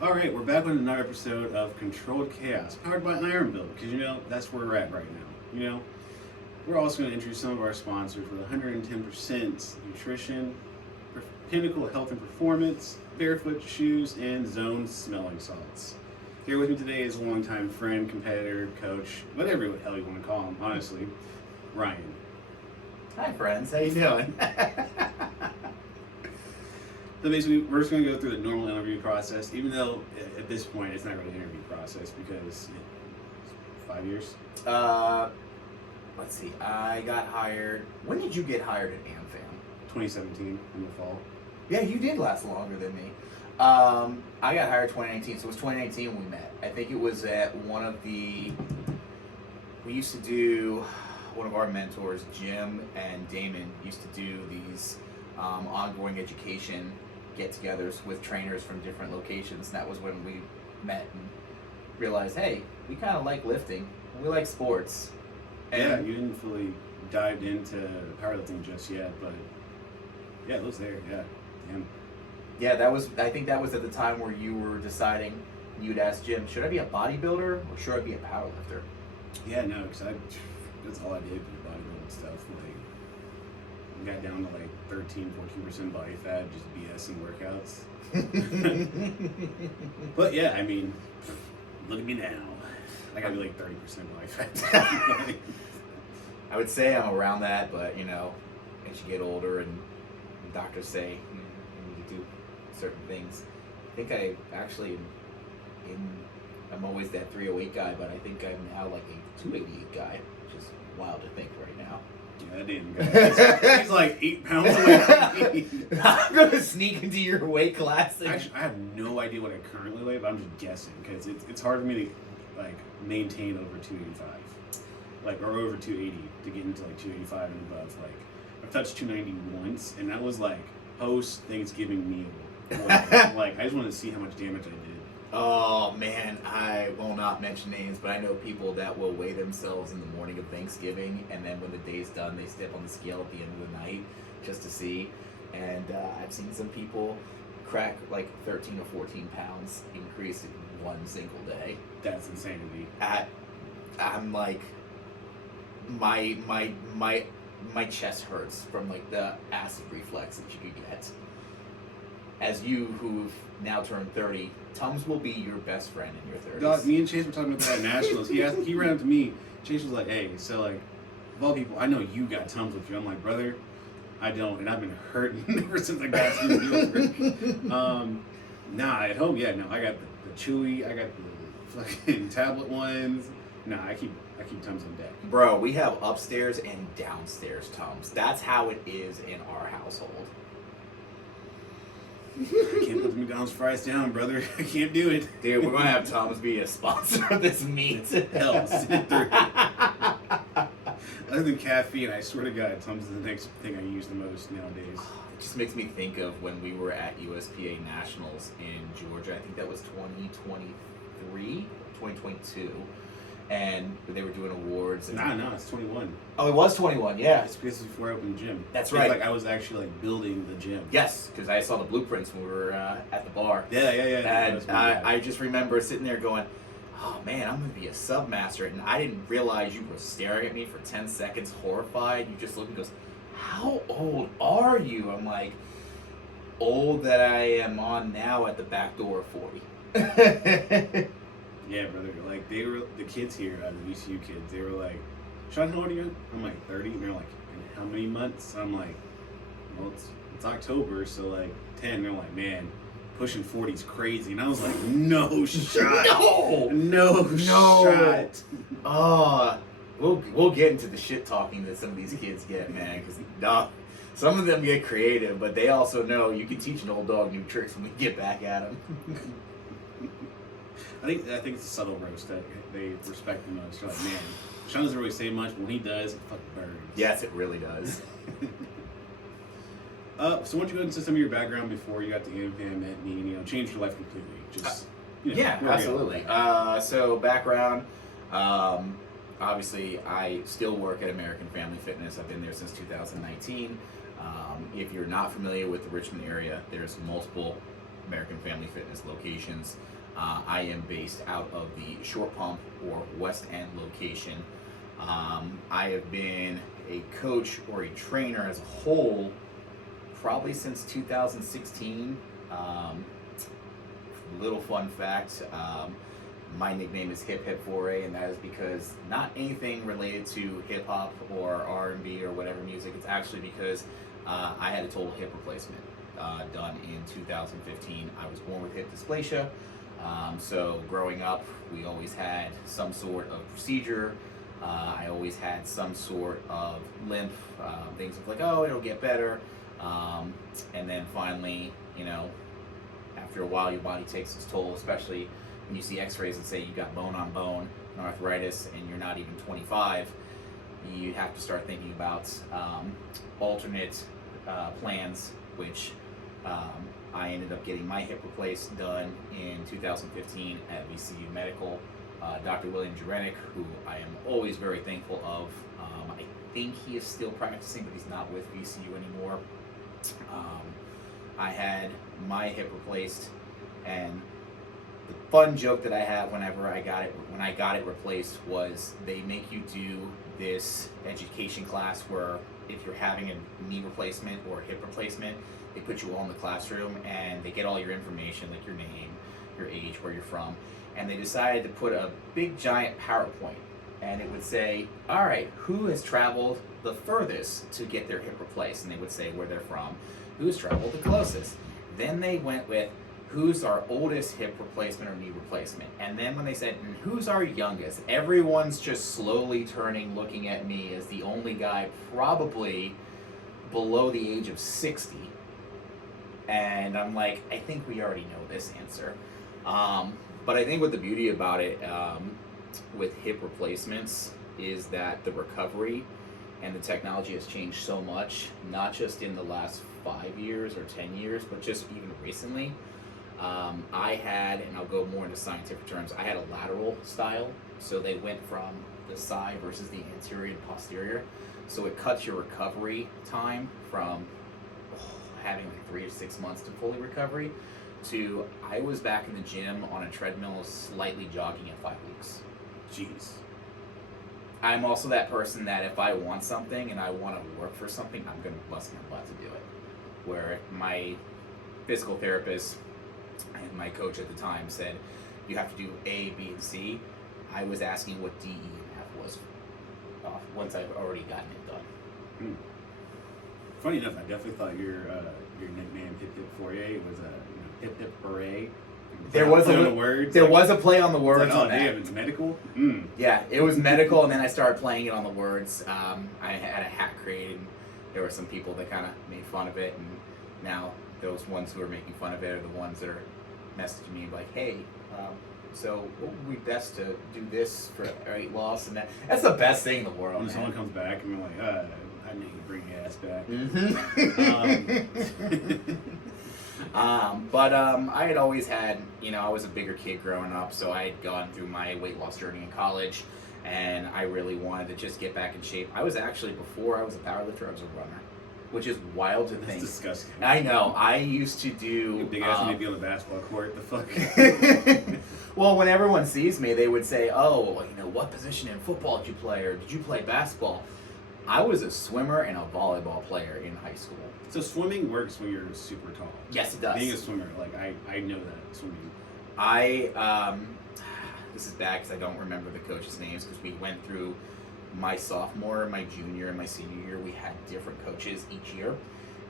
All right, we're back with another episode of Controlled Chaos, powered by Iron Build, because that's where we're at right now. We're also going to introduce some of our sponsors with 110% nutrition, pinnacle health and performance, barefoot shoes, and zone smelling salts. Here with me today is a longtime friend, competitor, coach, whatever the hell you want to call him, honestly, Ryan. Hi friends, how you doing? So basically, we're just going to go through the normal interview process, even though at this point it's not really an interview process because it's 5 years. Let's see. I got hired. When did you get hired at AmFam? 2017 in the fall. Yeah, you did last longer than me. I got hired 2019, so it was 2019 when we met. I think it was at one of the. We used to do. One of our mentors, Jim and Damon, used to do these ongoing education get-togethers with trainers from different locations. And that was when we met and realized, hey, we kind of like lifting. We like sports. And yeah, you didn't fully dive into powerlifting just yet, but yeah, it was there. Yeah, damn. Yeah, I think that was at the time where you were deciding. You'd ask Jim, should I be a bodybuilder or should I be a powerlifter? Yeah, no, because that's all I did with bodybuilding stuff. Got down to 13-14% body fat, just BS and workouts. But yeah, I mean, look at me now. I gotta be 30% body fat. I would say I'm around that, but as you get older and doctors say you need to do certain things. I think I actually I'm always that 308 guy, but I think I'm now a 288 guy, which is wild to think right now. Yeah, that damn guy. He's 8 pounds away from me. I'm gonna sneak into your weight class. Actually, I have no idea what I currently weigh, but I'm just guessing because it's hard for me to maintain over 285, or over 280 to get into 285 and above. I've touched 290 once, and that was post Thanksgiving meal. I just wanted to see how much damage I did. Oh man, I will not mention names, but I know people that will weigh themselves in the morning of Thanksgiving, and then when the day's done, they step on the scale at the end of the night just to see. And I've seen some people crack 13 or 14 pounds increase in one single day. That's insanity. I'm my chest hurts from the acid reflux that you could get. As you who've now turned 30, Tums will be your best friend in your 30s. God, me and Chase were talking about that at Nationals. He ran up to me. Chase was like, "Hey, so of all people, I know you got Tums with you." I'm like, "Brother, I don't, and I've been hurting ever since I got to New York." Nah, at home, yeah, no, I got the Chewy, I got the fucking tablet ones. Nah, I keep Tums on deck. Bro, we have upstairs and downstairs Tums. That's how it is in our household. I can't put the McDonald's fries down, brother. I can't do it. Dude, we're going to have Tums be a sponsor of this meat. Hell, sit through it. Other than caffeine, I swear to God, Tums is the next thing I use the most nowadays. It just makes me think of when we were at USPA Nationals in Georgia. I think that was 2023, 2022. And they were doing awards. And No, it's 21. Oh, it was 21, yeah. It's before I opened the gym. That's right. It's I was actually building the gym. Yes, because I saw the blueprints when we were at the bar. Yeah. And I just remember sitting there going, oh man, I'm going to be a submaster. And I didn't realize you were staring at me for 10 seconds, horrified. You just looked and goes, how old are you? I'm like, old that I am on now at the back door of 40. Yeah, brother. They were the kids here, the ECU kids. They were like, "Sean, how old are you?" I'm 30, and they're like, "In how many months?" I'm like, "Well, it's October, so 10." They're like, "Man, pushing 40 is crazy," and I was like, "No shot, no shot." Oh, we'll get into the shit talking that some of these kids get, man, because some of them get creative, but they also know you can teach an old dog new tricks when we get back at them. I think it's a subtle roast that they respect the most. They're like, man, Sean doesn't really say much, but when he does, it fucking burns. Yes, it really does. So why don't you go into some of your background before you got to AmFam and changed your life completely? Just yeah, absolutely. So background, obviously, I still work at American Family Fitness. I've been there since 2019. If you're not familiar with the Richmond area, there's multiple American Family Fitness locations. I am based out of the Short Pump or West End location. I have been a coach or a trainer as a whole probably since 2016. Little fun fact, my nickname is Hip Foray, and that is because not anything related to hip hop or R&B or whatever music. It's actually because I had a total hip replacement done in 2015. I was born with hip dysplasia. So growing up, we always had some sort of procedure. I always had some sort of limp, things of like, oh, it'll get better. And then finally, you know, after a while, your body takes its toll, especially when you see x-rays and say you got bone on bone and arthritis and you're not even 25. You have to start thinking about alternate plans, which I ended up getting my hip replaced done in 2015 at VCU Medical. Dr. William Jurenik, who I am always very thankful of. I think he is still practicing, but he's not with VCU anymore. I had my hip replaced, and the fun joke that I have when I got it replaced was they make you do this education class where if you're having a knee replacement or a hip replacement, they put you all in the classroom and they get all your information, like your name, your age, where you're from, and they decided to put a big giant PowerPoint, and it would say, all right, who has traveled the furthest to get their hip replaced? And they would say where they're from, who's traveled the closest. Then they went with who's our oldest hip replacement or knee replacement. And then when they said, and who's our youngest, everyone's just slowly turning, looking at me as the only guy probably below the age of 60. And I'm like, I think we already know this answer. But I think what the beauty about it with hip replacements is that the recovery and the technology has changed so much, not just in the last 5 years or 10 years, but just even recently. I had, and I'll go more into scientific terms, I had a lateral style. So they went from the side versus the anterior and posterior. So it cuts your recovery time from having like 3 to 6 months to fully recovery to I was back in the gym on a treadmill slightly jogging at 5 weeks. Jeez. I'm also that person that if I want something and I want to work for something, I'm going to bust my butt to do it. Where my physical therapist and my coach at the time said, you have to do A, B, and C. I was asking what D, E, and F was once I've already gotten it done. Funny enough, I definitely thought your nickname Hip Foray was Hip Hooray. There was a play on the words like, on that. Damn, it's medical. Yeah, it was medical, and then I started playing it on the words. I had a hat created, and there were some people that kind of made fun of it, and now those ones who are making fun of it are the ones that are messaging me like, hey, so what would be best to do this for weight loss and that? That's the best thing in the world. When someone comes back and you're like, I need to bring your ass back. But I had always had, I was a bigger kid growing up, so I had gone through my weight loss journey in college, and I really wanted to just get back in shape. I was actually, before I was a powerlifter, I was a runner, which is wild to think. That's disgusting. I know. I used to do... Big ass maybe on the basketball court, the fuck? Well, when everyone sees me, they would say, oh, what position in football did you play, or did you play basketball? I was a swimmer and a volleyball player in high school. So swimming works when you're super tall. Yes, it does. Being a swimmer, like I know that swimming. This is bad because I don't remember the coaches' names because we went through my sophomore, my junior, and my senior year. We had different coaches each year.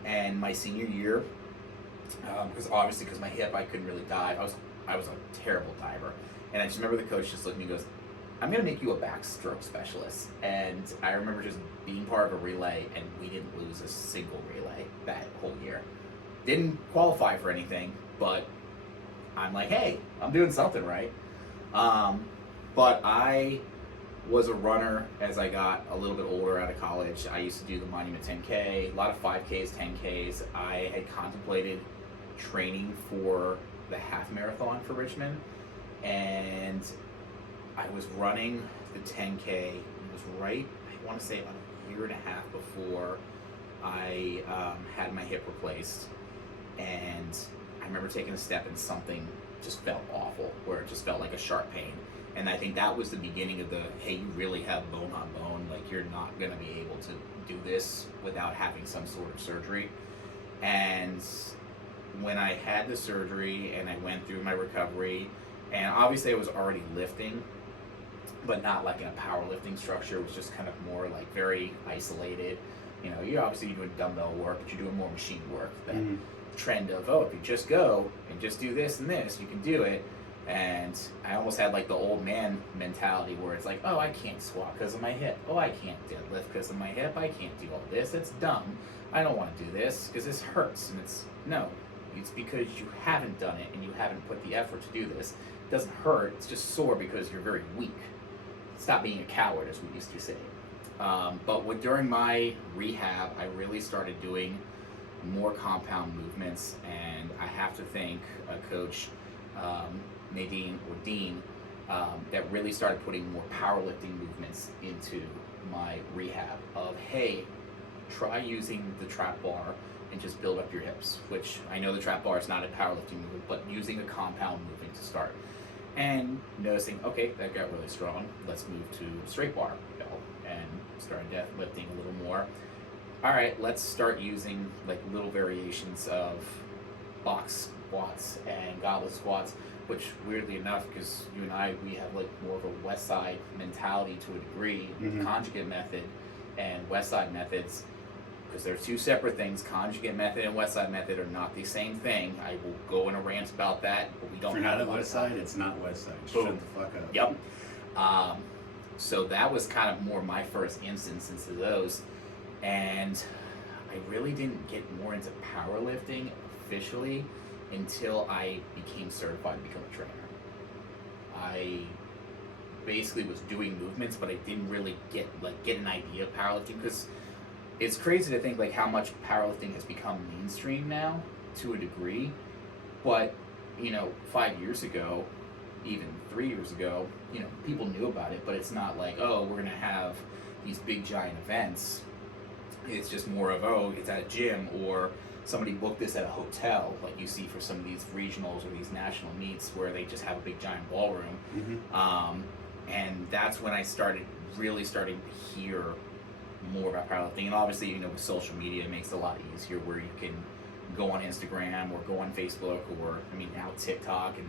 And my senior year, because my hip, I couldn't really dive. I was a terrible diver. And I just remember the coach just looked at me and goes, I'm going to make you a backstroke specialist. And I remember just being part of a relay, and we didn't lose a single relay that whole year. Didn't qualify for anything, but I'm like, hey, I'm doing something right. But I was a runner as I got a little bit older out of college. I used to do the Monument 10K, a lot of 5Ks, 10Ks. I had contemplated training for the half marathon for Richmond, and I was running the 10K. It was right, I want to say about a year and a half before I had my hip replaced. And I remember taking a step and something just felt awful, where it just felt like a sharp pain. And I think that was the beginning of the, hey, you really have bone on bone. Like, you're not going to be able to do this without having some sort of surgery. And when I had the surgery and I went through my recovery, and obviously I was already lifting, but not like in a powerlifting structure. It was just kind of more like very isolated. You know, you're obviously doing dumbbell work, but you're doing more machine work. That trend of, oh, if you just go and just do this and this, you can do it. And I almost had like the old man mentality where it's like, oh, I can't squat because of my hip. Oh, I can't deadlift because of my hip. I can't do all this. That's dumb. I don't want to do this because this hurts. And it's, no, it's because you haven't done it and you haven't put the effort to do this. It doesn't hurt. It's just sore because you're very weak. Stop being a coward, as we used to say. But during my rehab, I really started doing more compound movements, and I have to thank a coach, Nadine or Dean, that really started putting more powerlifting movements into my rehab of, hey, try using the trap bar and just build up your hips, which I know the trap bar is not a powerlifting movement, but using a compound movement to start. And noticing, okay, that got really strong. Let's move to straight bar bell and started deadlifting a little more. All right, let's start using like little variations of box squats and goblet squats, which weirdly enough, because you and I, we have like more of a West Side mentality to a degree, conjugate method and West Side methods, because they're two separate things. Conjugate method and West Side method are not the same thing. I will go in a rant about that, but we don't. If you're not at West Side, it's not West Side. Shut the fuck up. Yep. So that was kind of more my first instance into those, and I really didn't get more into powerlifting officially until I became certified to become a trainer. I basically was doing movements, but I didn't really get an idea of powerlifting, because it's crazy to think like how much powerlifting has become mainstream now to a degree. But 5 years ago, even 3 years ago, people knew about it, but it's not like, oh, we're gonna have these big giant events. It's just more of, oh, it's at a gym, or somebody booked this at a hotel, like you see for some of these regionals or these national meets where they just have a big giant ballroom. And that's when I really started to hear more about powerlifting. And obviously, with social media, it makes it a lot easier where you can go on Instagram or go on Facebook, or now TikTok and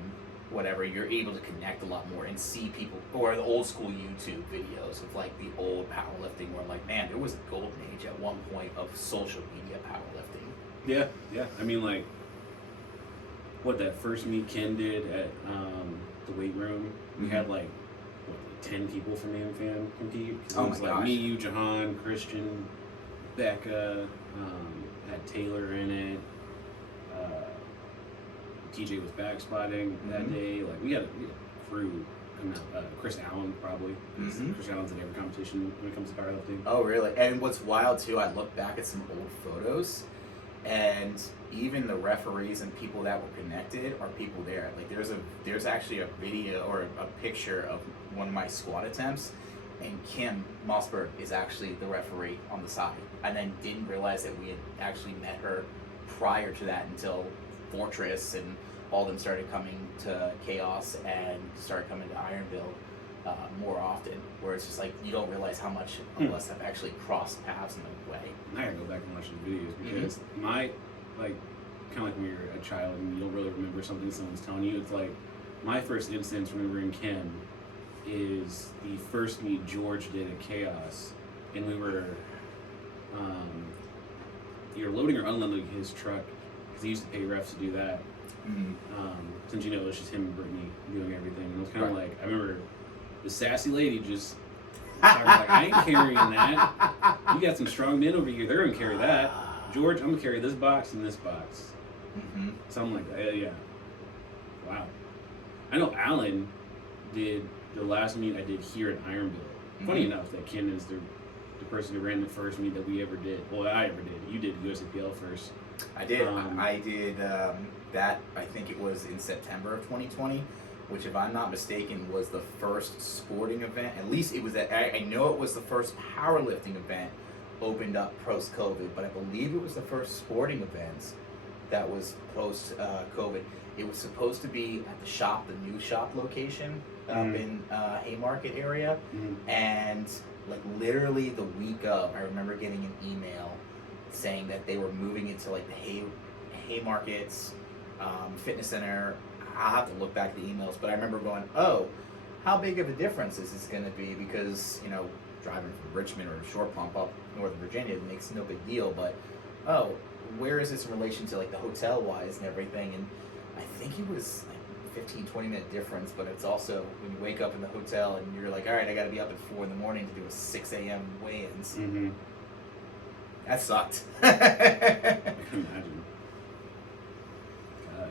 whatever. You're able to connect a lot more and see people, or the old school YouTube videos of like the old powerlifting where like, man, there was a golden age at one point of social media powerlifting. Yeah. Like what that first meet Ken did at the weight room, we had like 10 people from AmFam compete. It was like me, you, Jahan, Christian, Becca, had Taylor in it. TJ was back spotting that day. Like we had a crew coming out. Chris Allen probably. Chris Allen's in every competition when it comes to powerlifting. Oh really? And what's wild too, I look back at some old photos, and even the referees and people that were connected are people there. Like there's actually a video or a picture of one of my squat attempts, and Kim Mossberg is actually the referee on the side. And then didn't realize that we had actually met her prior to that until Fortress and all of them started coming to Chaos and started coming to Ironville more often, where it's just like you don't realize how much of us have actually crossed paths in a way. I gotta go back and watch the videos, because my, like, kind of like when you're a child and you don't really remember something someone's telling you, it's like my first instance remembering Kim is the first meet George did at Chaos, and we were you're loading or unloading his truck, because he used to pay refs to do that. Since it's just him and Brittany doing everything, and it was kind of like, I remember the sassy lady just started like, I ain't carrying that. You got some strong men over here, they're gonna carry that. George, I'm gonna carry this box and this box. Something like that. Yeah. Wow. I know Alan did the last meet I did here at Ironville. Funny enough that Ken is the person who ran the first meet that we ever did. Well, I ever did. You did USAPL first. I did. I did that. I think it was in September of 2020. which, if I'm not mistaken, was the first sporting event. At least it was that. I know it was the first powerlifting event opened up post-COVID, but I believe it was the first sporting event that was post-COVID. It was supposed to be at the shop, the new shop location up in Haymarket area, and like literally the week of, I remember getting an email saying that they were moving it to like the Haymarket's fitness center. I'll have to look back at the emails, but I remember going, oh, how big of a difference is this going to be? Because, you know, driving from Richmond or Short Pump up Northern Virginia, it makes no big deal, but, oh, where is this in relation to like the hotel wise and everything? And I think it was like 15-20 minute difference, but it's also when you wake up in the hotel and you're like, all right, I got to be up at 4 in the morning to do a 6 a.m. weigh-ins. That sucked. I can imagine. God.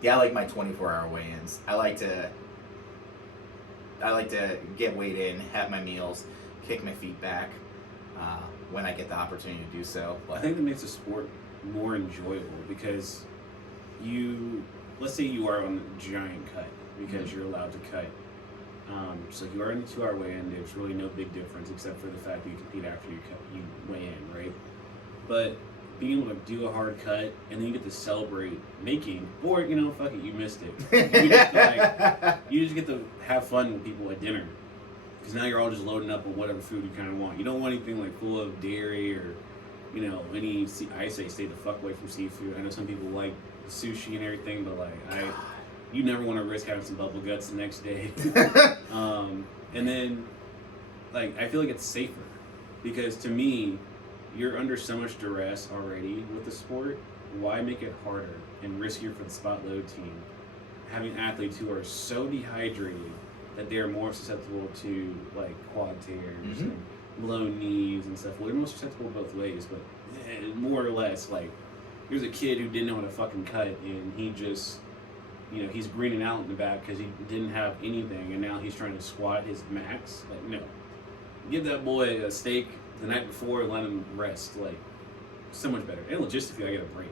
Yeah, I like my 24-hour weigh-ins. I like to get weighed in, have my meals, kick my feet back when I get the opportunity to do so. But I think that makes the sport more enjoyable because let's say you are on a giant cut because you're allowed to cut. So if you are in the 2-hour weigh-in, there's really no big difference except for the fact that you compete after you weigh in, right? But being able to do a hard cut and then you get to celebrate making, or fuck it, you missed it. You just get to have fun with people at dinner because now you're all just loading up on whatever food you kind of want. You don't want anything like full of dairy or any. I say stay the fuck away from seafood. I know some people like sushi and everything, but you never want to risk having some bubble guts the next day. And then, I feel like it's safer because to me, you're under so much duress already with the sport. Why make it harder and riskier for the spot load team? Having athletes who are so dehydrated that they're more susceptible to quad tears and blown knees and stuff. Well, they're more susceptible both ways, but more or less, there's a kid who didn't know how to fucking cut and he just, he's greening out in the back because he didn't have anything and now he's trying to squat his max. No. Give that boy a steak the night before and let him rest. So much better. And logistically, I get a break.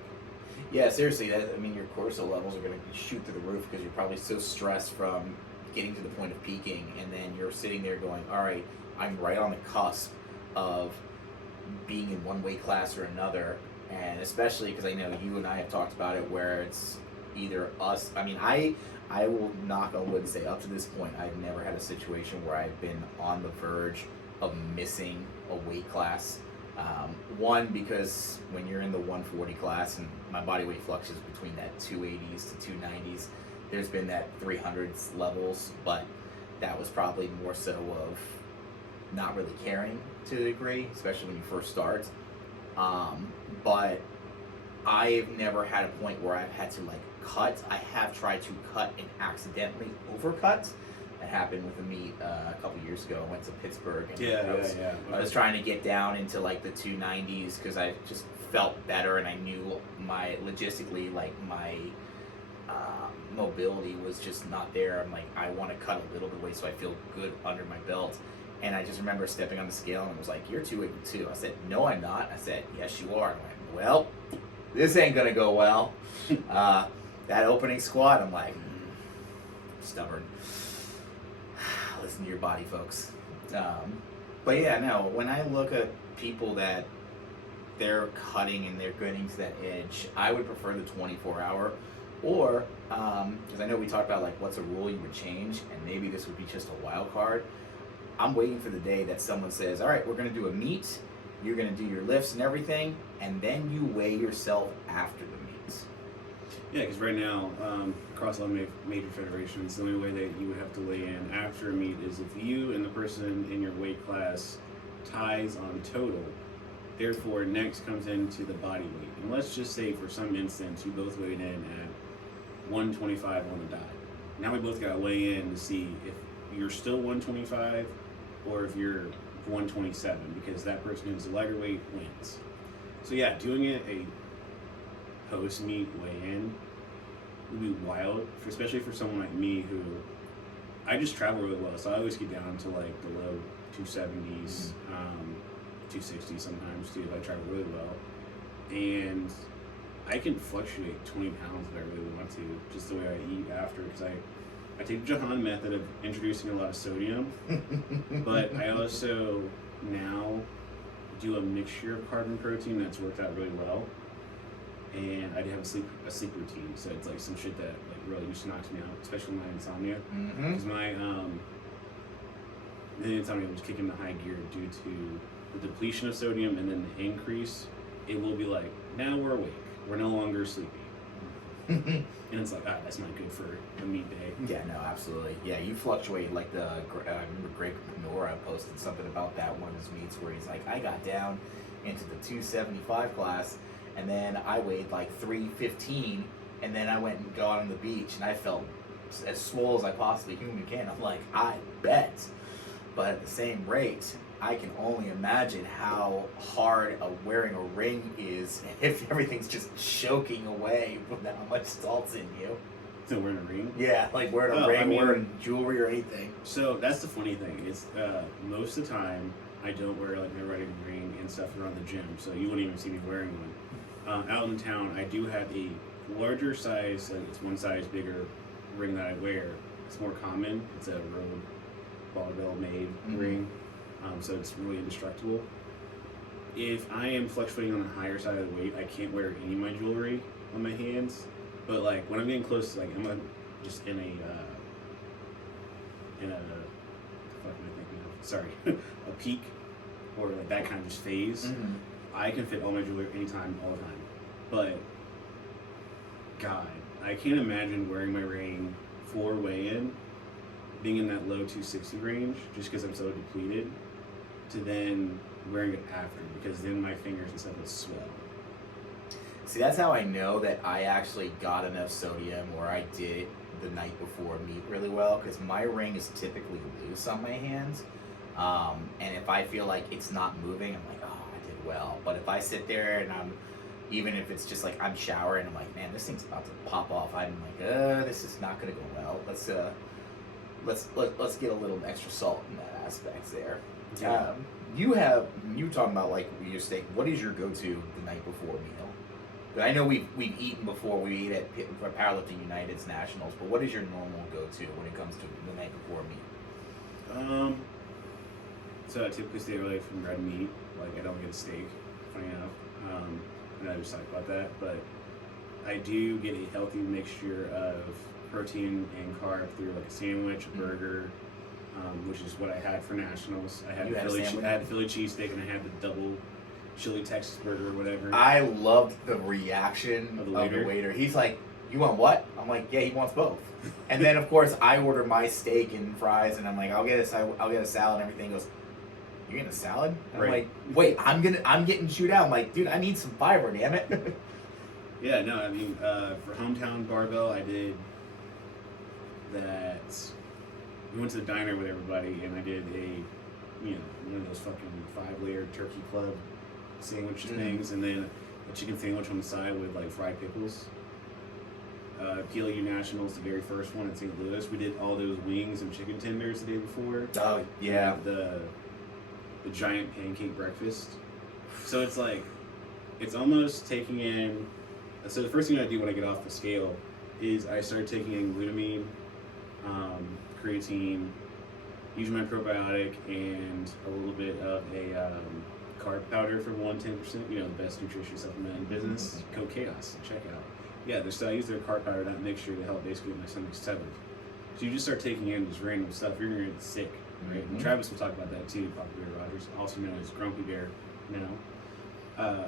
Yeah, seriously, your cortisol levels are going to shoot through the roof because you're probably so stressed from getting to the point of peaking, and then you're sitting there going, all right, I'm right on the cusp of being in one weight class or another, and especially because I know you and I have talked about it where it's either us. I will knock on wood and say up to this point, I've never had a situation where I've been on the verge of missing a weight class. One, because when you're in the 140 class and my body weight fluctuates between that 280s to 290s, there's been that 300s levels, but that was probably more so of not really caring to a degree, especially when you first start. But I've never had a point where I've had to cut. I have tried to cut and accidentally overcut. That happened with a meet a couple years ago. I went to Pittsburgh and I was trying to get down into the 290s because I just felt better and I knew my mobility was just not there. I'm I want to cut a little bit of weight so I feel good under my belt. And I just remember stepping on the scale and it was you're 282. I said, no, I'm not. I said, yes, you are. I'm well, this ain't gonna go well. That opening squat, I'm stubborn. Listen to your body, folks. But yeah, no, when I look at people that they're cutting and they're getting to that edge, I would prefer the 24-hour, or because I know we talked about what's a rule you would change, and maybe this would be just a wild card. I'm waiting for the day that someone says, all right, we're going to do a meet, you're going to do your lifts and everything, and then you weigh yourself after the meets. Yeah, because right now, across all major federations, the only way that you would have to weigh in after a meet is if you and the person in your weight class ties on total. Therefore, next comes into the body weight. And let's just say, for some instance, you both weighed in at 125 on the dot. Now we both got to weigh in to see if you're still 125 or if you're 127, because that person who's the lighter weight wins. So yeah, doing it a post-meet weigh-in would be wild, especially for someone like me who I just travel really well, so I always get down to the low 270s, 260 sometimes too if I travel really well. And I can fluctuate 20 pounds if I really want to, just the way I eat after, because I take the Jahan method of introducing a lot of sodium, but I also now do a mixture of carb and protein that's worked out really well. And I do have a sleep routine, so it's like some shit that like really just knocks me out, especially my insomnia. Because my the insomnia was kicking into high gear due to the depletion of sodium and then the increase. It will be like, now we're awake, we're no longer sleepy, and it's like, that's not good for a meat day. Yeah, no, absolutely. Yeah, you fluctuate like I remember Greg Nora posted something about that one of his meets where he's like, I got down into the 275 class. And then I weighed like 315, and then I went and got on the beach, and I felt as swole as I possibly humanly can. I'm like, I bet. But at the same rate, I can only imagine how hard wearing a ring is if everything's just choking away from how much salt's in you. So wearing a ring? Yeah, like wearing a ring, wearing jewelry or anything. So that's the funny thing. It's most of the time I don't wear like my riding ring and stuff around the gym, so you wouldn't even see me wearing one. Out in town, I do have a larger size, like it's one size bigger ring that I wear. It's more common. It's a road barbell made ring, so it's really indestructible. If I am fluctuating on the higher side of the weight, I can't wear any of my jewelry on my hands. But like when I'm getting close to like just in a what the fuck am I thinking of? Sorry, a peak or like that kind of just phase. I can fit all my jewelry anytime, all the time. But, God, I can't imagine wearing my ring for weigh-in, being in that low 260 range, just because I'm so depleted, to then wearing it after, because then my fingers and stuff will swell. See, that's how I know that I actually got enough sodium where I did it the night before meet really well, because my ring is typically loose on my hands. And if I feel like it's not moving, I'm like, oh, I did well. But if I sit there and even if it's just like I'm showering, I'm like, man, this thing's about to pop off. I'm like, this is not gonna go well. Let's get a little extra salt in that aspect there. Yeah. You were talking about like your steak. What is your go-to the night before meal? But I know we've eaten before. We ate at Powerlifting United's Nationals. But what is your normal go-to when it comes to the night before meal? So I typically stay away from red meat. Like I don't get a steak, funny enough. And I just talked about that, but I do get a healthy mixture of protein and carb through like a sandwich, a burger, which is what I had for Nationals. I had Philly cheesesteak and I had the double chili Texas burger or whatever. I loved the reaction of the waiter. He's like, "You want what?" I'm like, "Yeah, he wants both." And then of course I order my steak and fries, and I'm like, "I'll get a salad and everything." He goes, "You're getting a salad?" And I'm like, "Wait, I'm getting chewed out." I'm like, "Dude, I need some fiber, damn it." Yeah, no, I mean, for Hometown Barbell, I did that. We went to the diner with everybody, and I did one of those fucking 5-layer turkey club sandwich things, and then a chicken sandwich on the side with like fried pickles. PLU Nationals, the very first one in St. Louis, we did all those wings and chicken tenders the day before. Oh yeah. The giant pancake breakfast. So it's like, it's almost taking in. So the first thing I do when I get off the scale is I start taking in glutamine, creatine, use my probiotic, and a little bit of a carb powder from 110%. You know, the best nutrition supplement in business. Code Chaos. Check out. Yeah, I use their carb powder, that mixture, to help basically get my stomach settled. So you just start taking in this random stuff, you're gonna get sick, right? And Travis will talk about that too. Papa Bear Rogers, also known as Grumpy Bear now.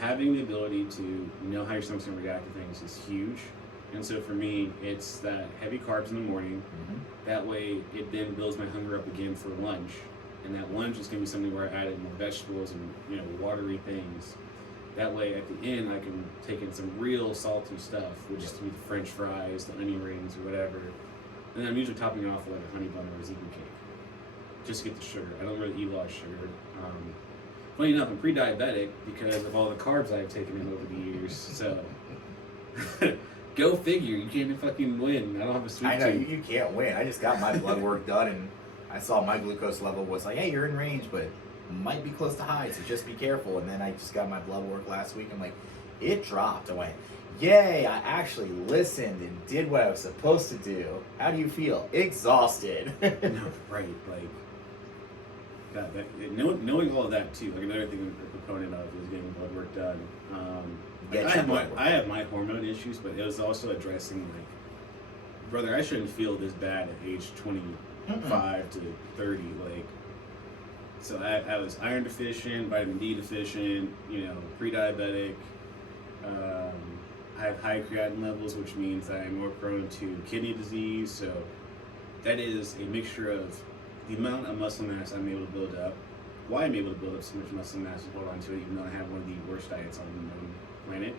Having the ability to know how your stomach's gonna react to things is huge. And so for me, it's that heavy carbs in the morning. That way, it then builds my hunger up again for lunch. And that lunch is gonna be something where I added more vegetables and watery things. That way, at the end, I can take in some real salty stuff, which is to be the French fries, the onion rings, or whatever. And then I'm usually topping it off with like a honey bun or a zebra cake, just to get the sugar. I don't really eat a lot of sugar. Funny enough, I'm pre-diabetic because of all the carbs I've taken in over the years. So, go figure. You can't fucking win. I don't have a sweet tooth. I know, you can't win. I just got my blood work done, and I saw my glucose level was like, hey, you're in range, but might be close to high, so just be careful. And then I just got my blood work last week. I'm like, it dropped. I went, yay, I actually listened and did what I was supposed to do. How do you feel? Exhausted. No, right, like, God, knowing all of that too, like another thing I'm a proponent of is getting blood work done. Like, I have my hormone issues, but it was also addressing like, brother, I shouldn't feel this bad at age 25 to 30, like, so I was iron deficient, vitamin D deficient, pre-diabetic. I have high creatinine levels, which means that I'm more prone to kidney disease. So that is a mixture of the amount of muscle mass I'm able to build up, why I'm able to build up so much muscle mass and hold on to it, even though I have one of the worst diets on the known planet.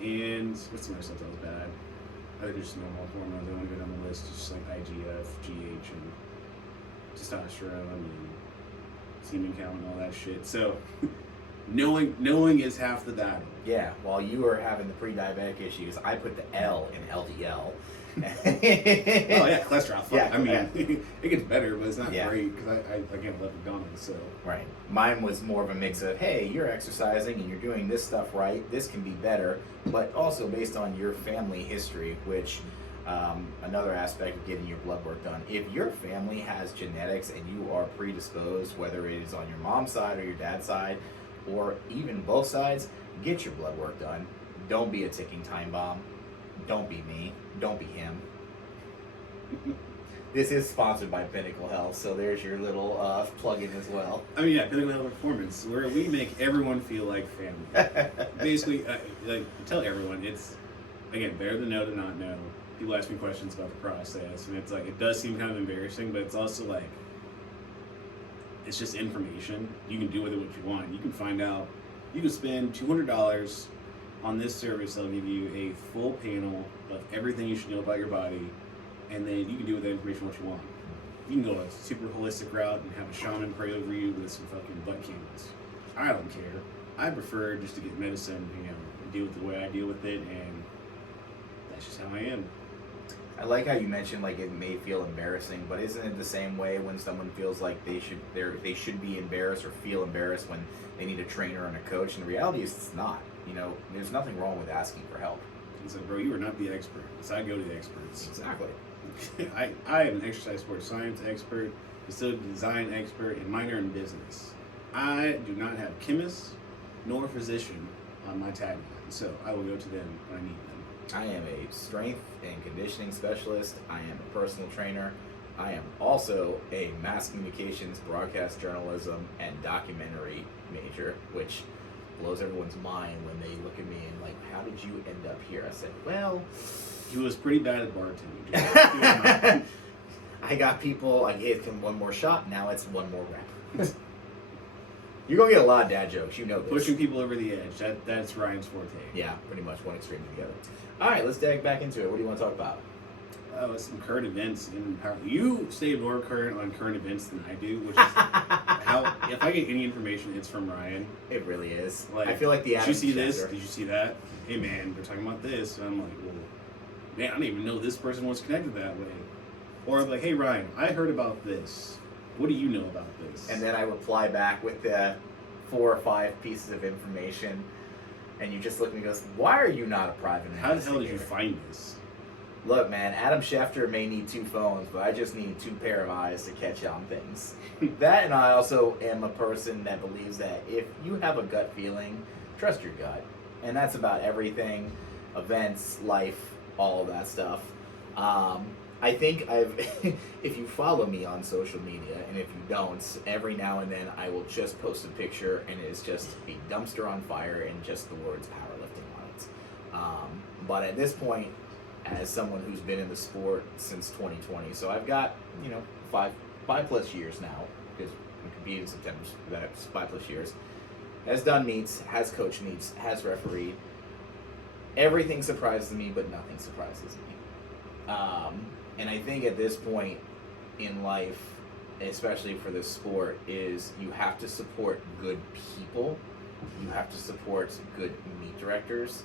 And what's some other stuff that was bad? I think just normal hormones. I want to go down the list, just like IGF, GH, and testosterone, and semen count, and all that shit. So knowing is half the battle. Yeah, while you were having the pre-diabetic issues, I put the L in LDL. Oh yeah, cholesterol. Fuck. Yeah, I mean, it gets better, but it's not Yeah. great because I can't love McDonald's. So Right. Mine was more of a mix of, hey, you're exercising and you're doing this stuff right. This can be better, but also based on your family history, which another aspect of getting your blood work done. If your family has genetics and you are predisposed, whether it is on your mom's side or your dad's side, or even both sides, get your blood work done. Don't be a ticking time bomb. Don't be me. Don't be him. This is sponsored by Pinnacle Health, so there's your little plug-in as well. I mean, yeah, Pinnacle Health Performance, where we make everyone feel like family. Basically, like tell everyone it's again better to know than not know. People ask me questions about the process, and it's like it does seem kind of embarrassing, but it's also like it's just information. You can do with it what you want. You can find out. You can spend $200 on this service. They'll give you a full panel of everything you should know about your body, and then you can do with that information what you want. You can go a super holistic route and have a shaman pray over you with some fucking butt candles. I don't care. I prefer just to get medicine, deal with the way I deal with it, and that's just how I am. I like how you mentioned like it may feel embarrassing, but isn't it the same way when someone feels like they should be embarrassed or feel embarrassed when they need a trainer and a coach? And the reality is it's not. There's nothing wrong with asking for help. He's like, bro, you are not the expert. So I go to the experts. Exactly. I am an exercise sports science expert, facility design expert, and minor in business. I do not have chemist nor physician on my tagline, so I will go to them when I need them. I am a strength and conditioning specialist. I am a personal trainer. I am also a mass communications, broadcast journalism, and documentary major, which blows everyone's mind when they look at me and like, how did you end up here? I said, well, he was pretty bad at bartending. I got people, I gave him one more shot, now it's one more rep. You're going to get a lot of dad jokes, you know this. Pushing people over the edge, that's Ryan's forte. Yeah, pretty much one extreme to the other. All right, let's dig back into it. What do you want to talk about? Some current events in power. You stay more current on current events than I do, which is how. If I get any information, it's from Ryan. It really is. Like, I feel like the did you see Adam this? Schefter. Did you see that? Hey man, they're talking about this, and I'm like, well, man, I didn't even know this person was connected that way. Or I'm like, hey Ryan, I heard about this. What do you know about this? And then I reply back with 4 or 5 pieces of information, and you just look at me and goes, why are you not a private How the hell did you investigator? find this? Look, man, Adam Schefter may need 2 phones, but I just need 2 pair of eyes to catch on things. That, and I also am a person that believes that if you have a gut feeling, trust your gut. And that's about everything, events, life, all of that stuff. I think if you follow me on social media, and if you don't, every now and then I will just post a picture and it's just a dumpster on fire and just the words powerlifting on it. But at this point, as someone who's been in the sport since 2020, so I've got, 5+ years now, because we compete in September, that's 5+ years, has done meets, has coached meets, has refereed. Everything surprises me, but nothing surprises me. And I think at this point in life, especially for this sport, is you have to support good people. You have to support good meet directors.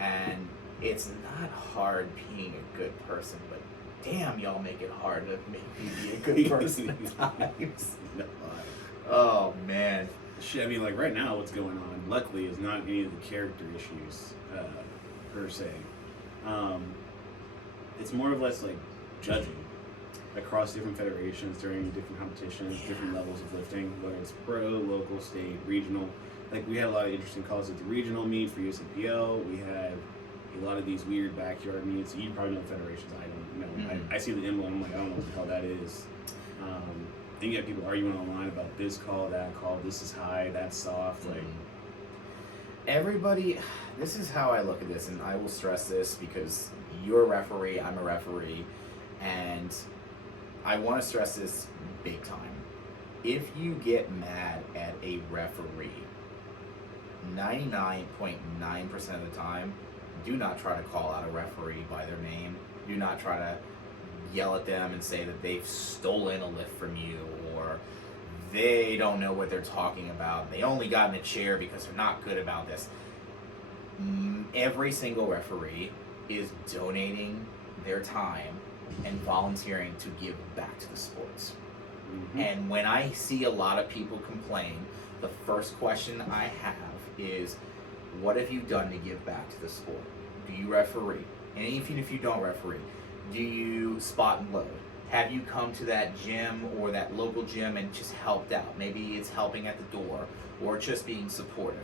And it's not hard being a good person, but damn, y'all make it hard to make me be a good person at times. Oh man. Shit, I mean, like right now, what's going on, luckily, is not any of the character issues per se. It's more or less like judging across different federations during different competitions, different levels of lifting, whether it's pro, local, state, regional. Like we had a lot of interesting calls at the regional meet for USAPL. We had a lot of these weird backyard meets. You probably know the federations. I don't know. Mm-hmm. I see the emblem. I'm like, I don't know what the hell that is. Then you have people arguing online about this call, that call. This is high, that's soft. Like everybody, this is how I look at this, and I will stress this because you're a referee, I'm a referee, and I want to stress this big time. If you get mad at a referee, 99.9% of the time, do not try to call out a referee by their name. Do not try to yell at them and say that they've stolen a lift from you, or they don't know what they're talking about. They only got in a chair because they're not good about this. Every single referee is donating their time and volunteering to give back to the sports. Mm-hmm. And when I see a lot of people complain, the first question I have is, what have you done to give back to the sport? Do you referee? And even if you don't referee, do you spot and load? Have you come to that gym or that local gym and just helped out? Maybe it's helping at the door or just being supportive.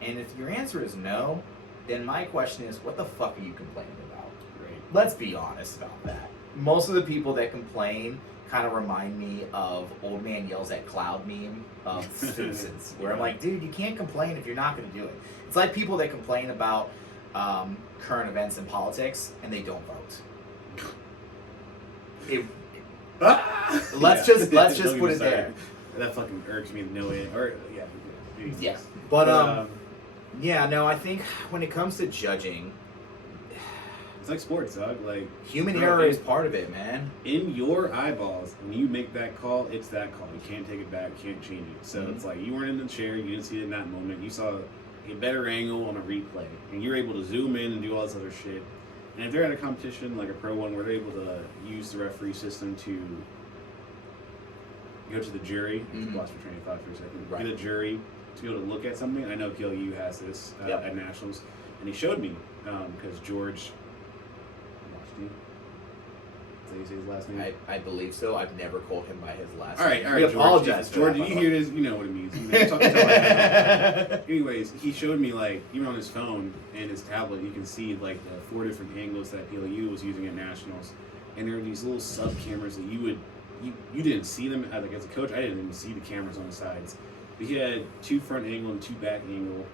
And if your answer is no, then my question is, what the fuck are you complaining about? Right. Let's be honest about that. Most of the people that complain kind of remind me of Old Man Yells at Cloud meme of Simpsons, where I'm like, dude, you can't complain if you're not going to do it. It's like people that complain about current events in politics and they don't vote. Let's just put it there. That fucking irks me to no end. Or yeah. But yeah, no, I think when it comes to judging, it's like sports, dog. Like human error is part of it, man. In your eyeballs, when you make that call, it's that call. You can't take it back, you can't change it. So it's like you weren't in the chair, you didn't see it in that moment. You saw a better angle on a replay, and you're able to zoom in and do all this other shit. And if they're at a competition like a pro one where they're able to use the referee system to go to the jury, lost my train of thought for a second, right. Get a jury to be able to look at something. I know KLU has this at Nationals, and he showed me because George. Is that how you say his last name? I believe so. I've never called him by his last name. All right, we apologize. George, did you hear this? You know what it means. You know, anyways, he showed me, like, even on his phone and his tablet, you can see like the 4 different angles that PLU was using at Nationals, and there were these little sub cameras that you didn't see them. Like as a coach, I didn't even see the cameras on the sides. But he had 2 front angle and 2 back angle,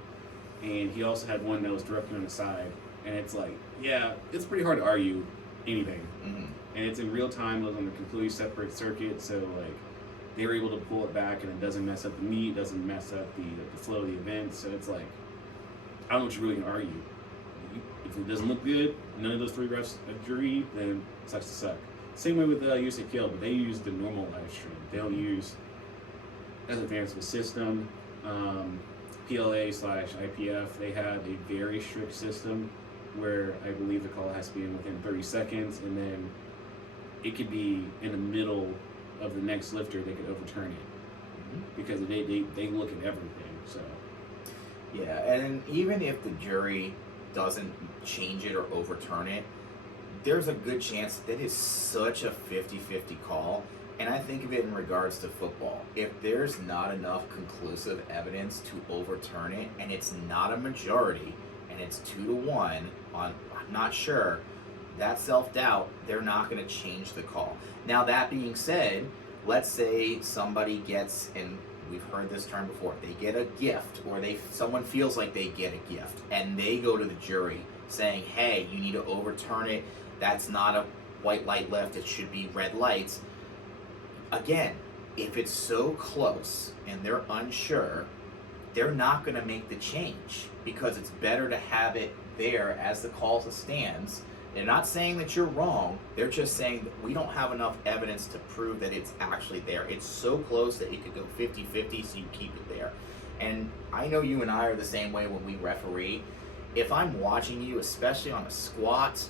and he also had one that was directly on the side. And it's like, yeah, it's pretty hard to argue anything. Mm-hmm. And it's in real time, it was on a completely separate circuit, so like they were able to pull it back and it doesn't mess up the meet, doesn't mess up the flow of the event. So it's like, I don't know what you're really gonna argue. If it doesn't look good, none of those 3 refs agree, then it sucks to suck. Same way with USAPL, but they use the normal live stream. They don't use as advanced of a system. PLA/IPF, they have a very strict system where I believe the call has to be in within 30 seconds, and then it could be in the middle of the next lifter, they could overturn it because they look at everything. So yeah, and even if the jury doesn't change it or overturn it, there's a good chance that is such a 50-50 call. And I think of it in regards to football. If there's not enough conclusive evidence to overturn it, and it's not a majority, and it's 2-1 on, I'm not sure, that self-doubt, they're not going to change the call. Now, that being said, let's say somebody gets, and we've heard this term before, they get a gift, or someone feels like they get a gift, and they go to the jury saying, hey, you need to overturn it, that's not a white light lift, it should be red lights. Again, if it's so close and they're unsure, they're not going to make the change because it's better to have it there as the call stands. They're not saying that you're wrong. They're just saying that we don't have enough evidence to prove that it's actually there. It's so close that it could go 50-50, so you keep it there. And I know you and I are the same way when we referee. If I'm watching you, especially on a squat,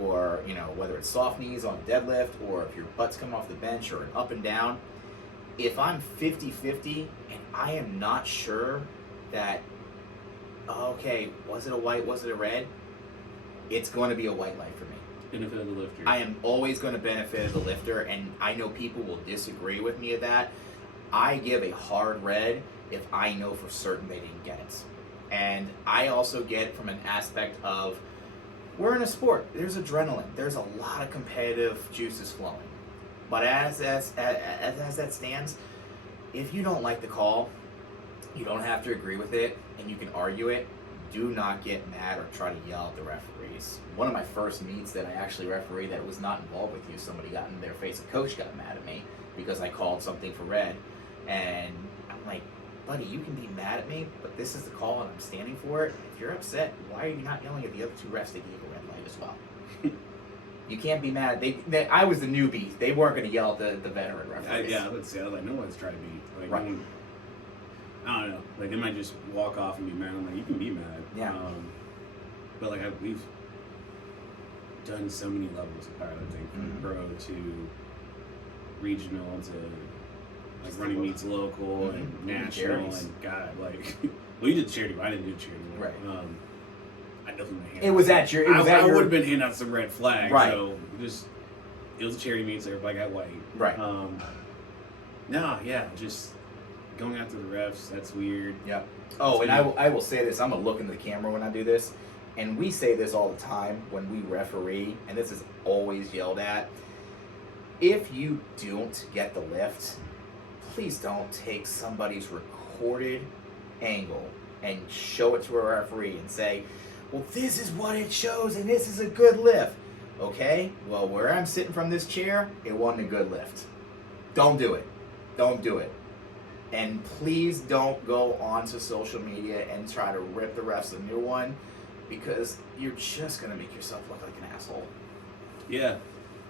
or, you know, whether it's soft knees on a deadlift, or if your butt's coming off the bench or an up and down, if I'm 50-50 and I am not sure that, okay, was it a white, was it a red, it's going to be a white light for me. Benefit of the lifter. I am always going to benefit the lifter, and I know people will disagree with me of that. I give a hard red if I know for certain they didn't get it. And I also get it from an aspect of, we're in a sport. There's adrenaline. There's a lot of competitive juices flowing. But as that stands, if you don't like the call, you don't have to agree with it, and you can argue it. Do not get mad or try to yell at the referees. One of my first meets that I actually refereed that was not involved with you, somebody got in their face. A coach got mad at me because I called something for red. And I'm like, buddy, you can be mad at me, but this is the call and I'm standing for it. If you're upset, why are you not yelling at the other two refs that gave a red light as well? You can't be mad. I was the newbie. They weren't going to yell at the veteran referees. I would say, I was like, no one's trying to be. Like, Right. I don't know. Like, they might just walk off and be mad. I'm like, you can be mad. Yeah. But, like, we've done so many levels of powerlifting, from pro to regional to, like, running meets local and national. And, God, like, well, you did charity, but I didn't do charity. Right. I definitely It was at your. I would have been handing out some red flags. Right. So it was a charity meet, so everybody got white. Right. Just going after the refs, that's weird. Yep. Oh, and I will say this. I'm going to look into the camera when I do this. And we say this all the time when we referee, and this is always yelled at. If you don't get the lift, please don't take somebody's recorded angle and show it to a referee and say, well, this is what it shows and this is a good lift. Okay? Well, where I'm sitting from this chair, it wasn't a good lift. Don't do it. Don't do it. And please don't go onto social media and try to rip the refs a new one, because you're just going to make yourself look like an asshole. Yeah.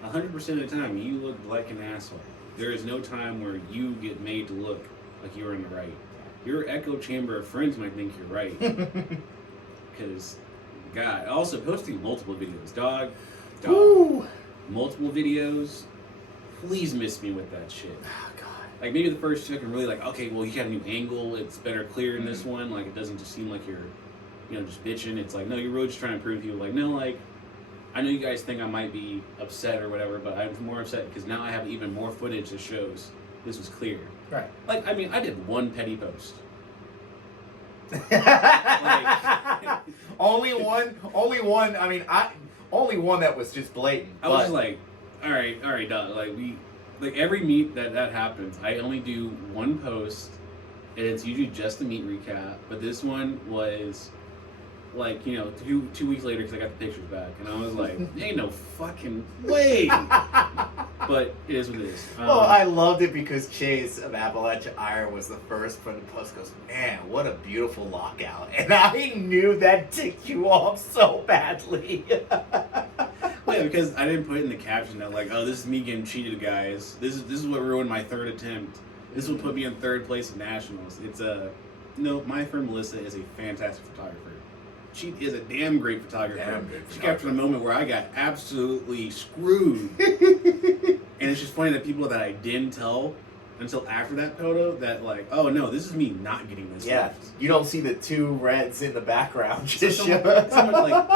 100% of the time, you look like an asshole. There is no time where you get made to look like you're in the right. Your echo chamber of friends might think you're right. Because, God, also posting multiple videos. Dog. Ooh. Multiple videos. Please miss me with that shit. Oh, God. Like, maybe the first two I can really, like, okay, well, you got a new angle. It's better clear in this one. Like, it doesn't just seem like you're, just bitching. It's like, no, you're really just trying to prove to you. Like, no, like, I know you guys think I might be upset or whatever, but I'm more upset because now I have even more footage that shows this was clear. Right. Like, I mean, I did one petty post. Only one. I mean, only one that was just blatant. I was like, all right, dog. Like every meet that happens, I only do one post, and it's usually just the meet recap. But this one was, like, 2 weeks later because I got the pictures back, and I was like, ain't no fucking way. But it is what it is. I loved it because Chase of Appalachia Iron was the first from the post. Goes, man, what a beautiful lockout, and I knew that ticked you off so badly. Well, yeah, because I didn't put in the caption that, like, oh, this is me getting cheated, guys. This is what ruined my third attempt. This will put me in third place at nationals. It's my friend Melissa is a fantastic photographer. She is a damn great photographer. She captured a moment where I got absolutely screwed. And it's just funny that people that I didn't tell until after that photo that, like, oh no, this is me not getting this. Yeah, left. you don't see the two reds in the background. So someone like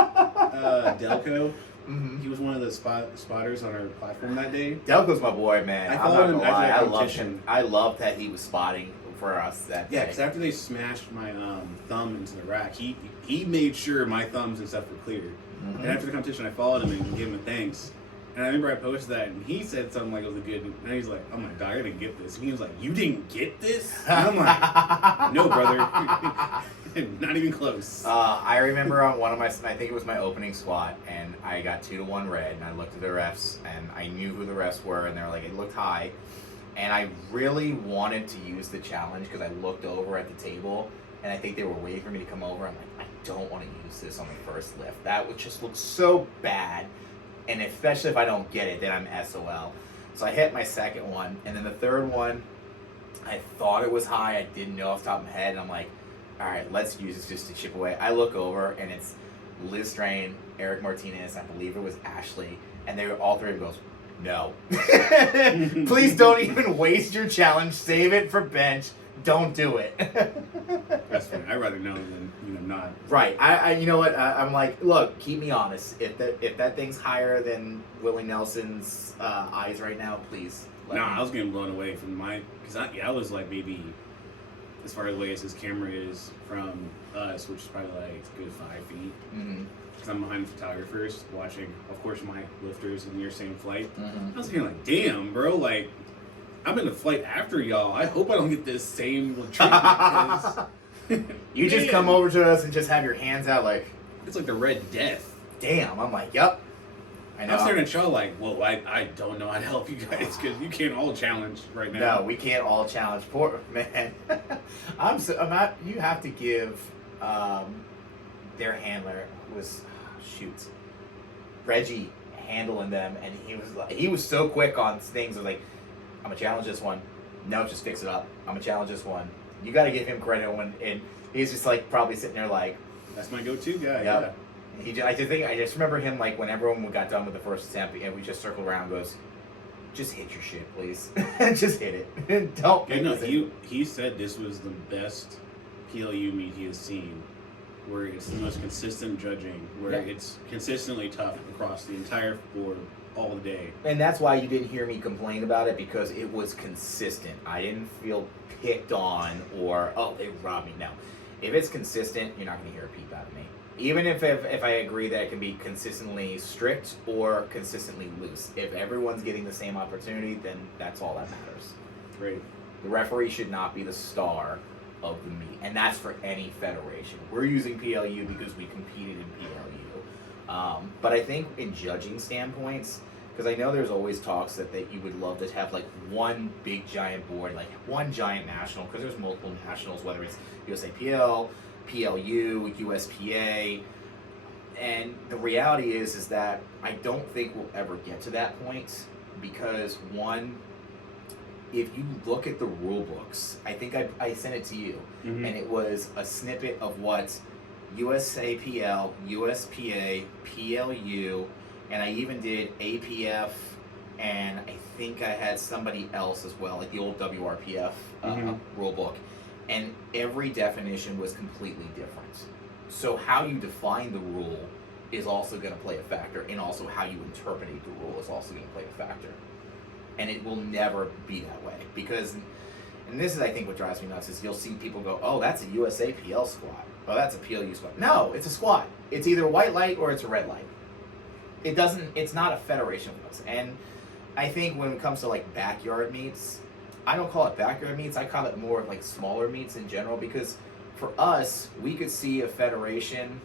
Delco. Mm-hmm. He was one of the spotters on our platform that day. Delco's my boy, man. I followed him after that I loved competition. him. I loved that he was spotting for us that day. Yeah, because after they smashed my thumb into the rack, he made sure my thumbs and stuff were clear. Mm-hmm. And after the competition, I followed him and gave him a thanks. And I remember I posted that, and he said something like it was a good. And he's like, "Oh my god, I didn't get this." And he was like, "You didn't get this?" And I'm like, "No, brother, not even close." I remember on one of my, I think it was my opening squat, and I got 2-1 red, and I looked at the refs, and I knew who the refs were, and they were like, it looked high, and I really wanted to use the challenge because I looked over at the table, and I think they were waiting for me to come over. I'm like, I don't want to use this on the first lift. That would just look so bad. And especially if I don't get it, then I'm SOL. So I hit my second one, and then the third one, I thought it was high. I didn't know off the top of my head, and I'm like, all right, let's use this just to chip away. I look over, and it's Liz Strain, Eric Martinez, I believe it was Ashley, and they were all three of them goes, No. Please don't even waste your challenge. Save it for bench. Don't do it. That's funny. I'd rather know than not. Right. I you know what? I'm like, look, keep me honest. If that thing's higher than Willie Nelson's eyes right now, please. I was getting blown away from because I was like maybe as far away as his camera is from us, which is probably like a good 5 feet. Mm-hmm. Because I'm behind photographers watching, of course, my lifters in your same flight. Mm-hmm. I was thinking like, damn, bro, like I'm in a flight after y'all. I hope I don't get this same treatment. You just come over to us and just have your hands out like it's like the Red Death. Damn. I'm like, yep. I know. I'm staring at y'all like, well, I don't know how to help you guys because you can't all challenge right now. No, we can't all challenge. Poor man. I'm not. You have to give their handler was Reggie handling them, and he was so quick on things. I was like, I'm gonna challenge this one. No, just fix it up. I'm gonna challenge this one. You got to give him credit and he's just like probably sitting there like, that's my go-to guy. Yep. Yeah. I just remember him like when everyone got done with the first attempt and we just circled around, goes, just hit your shit, please. Just hit it. Don't. Yeah, no, he said this was the best PLU meet he has seen, where it's the most consistent judging, where it's consistently tough across the entire board all day. And that's why you didn't hear me complain about it, because it was consistent. I didn't feel picked on or, oh, they robbed me. No. If it's consistent, you're not going to hear a peep out of me. Even if I agree that it can be consistently strict or consistently loose. If everyone's getting the same opportunity, then that's all that matters. Great. The referee should not be the star of the meet. And that's for any federation. We're using PLU because we competed in PLU. But I think in judging standpoints, because I know there's always talks that you would love to have like one big giant board, like one giant national, because there's multiple nationals, whether it's USAPL, PLU, USPA, and the reality is that I don't think we'll ever get to that point, because one, if you look at the rule books, I think I sent it to you, and it was a snippet of what USAPL, USPA, PLU, and I even did APF, and I think I had somebody else as well, like the old WRPF rule book. And every definition was completely different. So how you define the rule is also going to play a factor, and also how you interpret the rule is also going to play a factor. And it will never be that way, because, and this is I think what drives me nuts, is you'll see people go, oh, that's a USAPL squat. Oh, that's a PLU squat. No, it's a squat. It's either a white light or it's a red light. It's not a federation of those. And I think when it comes to like backyard meets, I don't call it backyard meets, I call it more like smaller meets in general, because for us, we could see a federation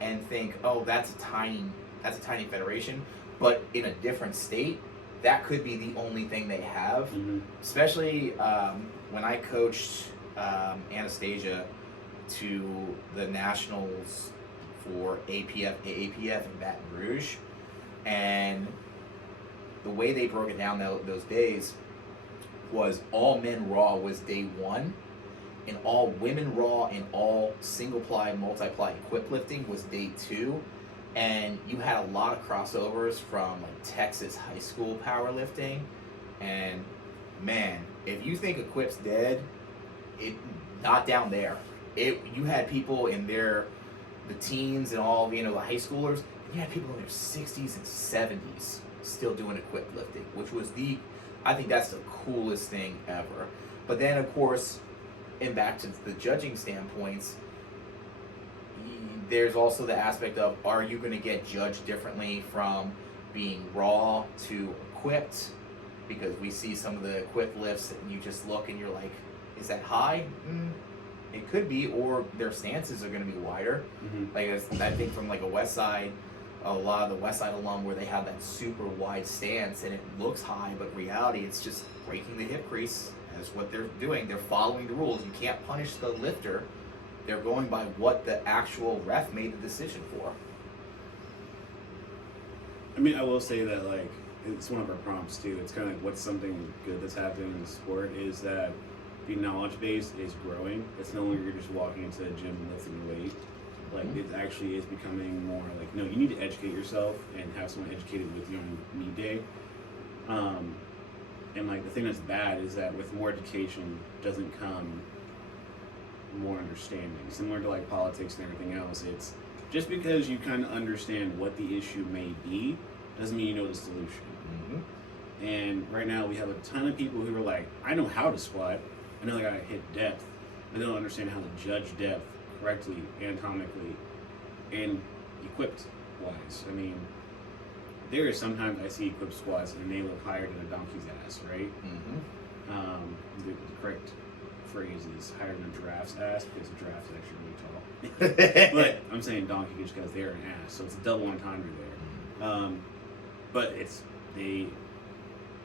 and think, oh, that's a tiny federation, but in a different state, that could be the only thing they have. Especially when I coached Anastasia to the nationals for APF in Baton Rouge, and the way they broke it down those days was all men raw was day 1, and all women raw and all single ply, multi-ply equip lifting was day 2. And you had a lot of crossovers from like Texas high school powerlifting, and man, if you think equip's dead, it not down there. You had people in the teens and all, the high schoolers. You had people in their 60s and 70s still doing equip lifting, which was I think that's the coolest thing ever. But then, of course, and back to the judging standpoints, there's also the aspect of, are you going to get judged differently from being raw to equipped? Because we see some of the equipped lifts and you just look and you're like, is that high? It could be, or their stances are going to be wider. Like I think from like a West Side, a lot of the West Side alum where they have that super wide stance and it looks high, but in reality it's just breaking the hip crease. That's what they're doing. They're following the rules. You can't punish the lifter. They're going by what the actual ref made the decision for. I mean, I will say that like it's one of our prompts too. It's kind of like what's something good that's happening in the sport is that the knowledge base is growing. It's no longer you're just walking into the gym and lifting weight. Like it actually is becoming more like, no, you need to educate yourself and have someone educated with you on meet day. And like the thing that's bad is that with more education doesn't come more understanding. Similar to like politics and everything else, it's just because you kind of understand what the issue may be doesn't mean you know the solution. Mm-hmm. And right now we have a ton of people who are like, I know how to squat, I know I gotta hit depth, but they don't understand how to judge depth correctly, anatomically, and equipped wise. I mean, there is sometimes I see equipped squats and they look higher than a donkey's ass, right? Mm-hmm. The correct phrase is higher than a giraffe's ass because a giraffe's actually really tall. But I'm saying donkey just because they're an ass, so it's a double entendre there. But they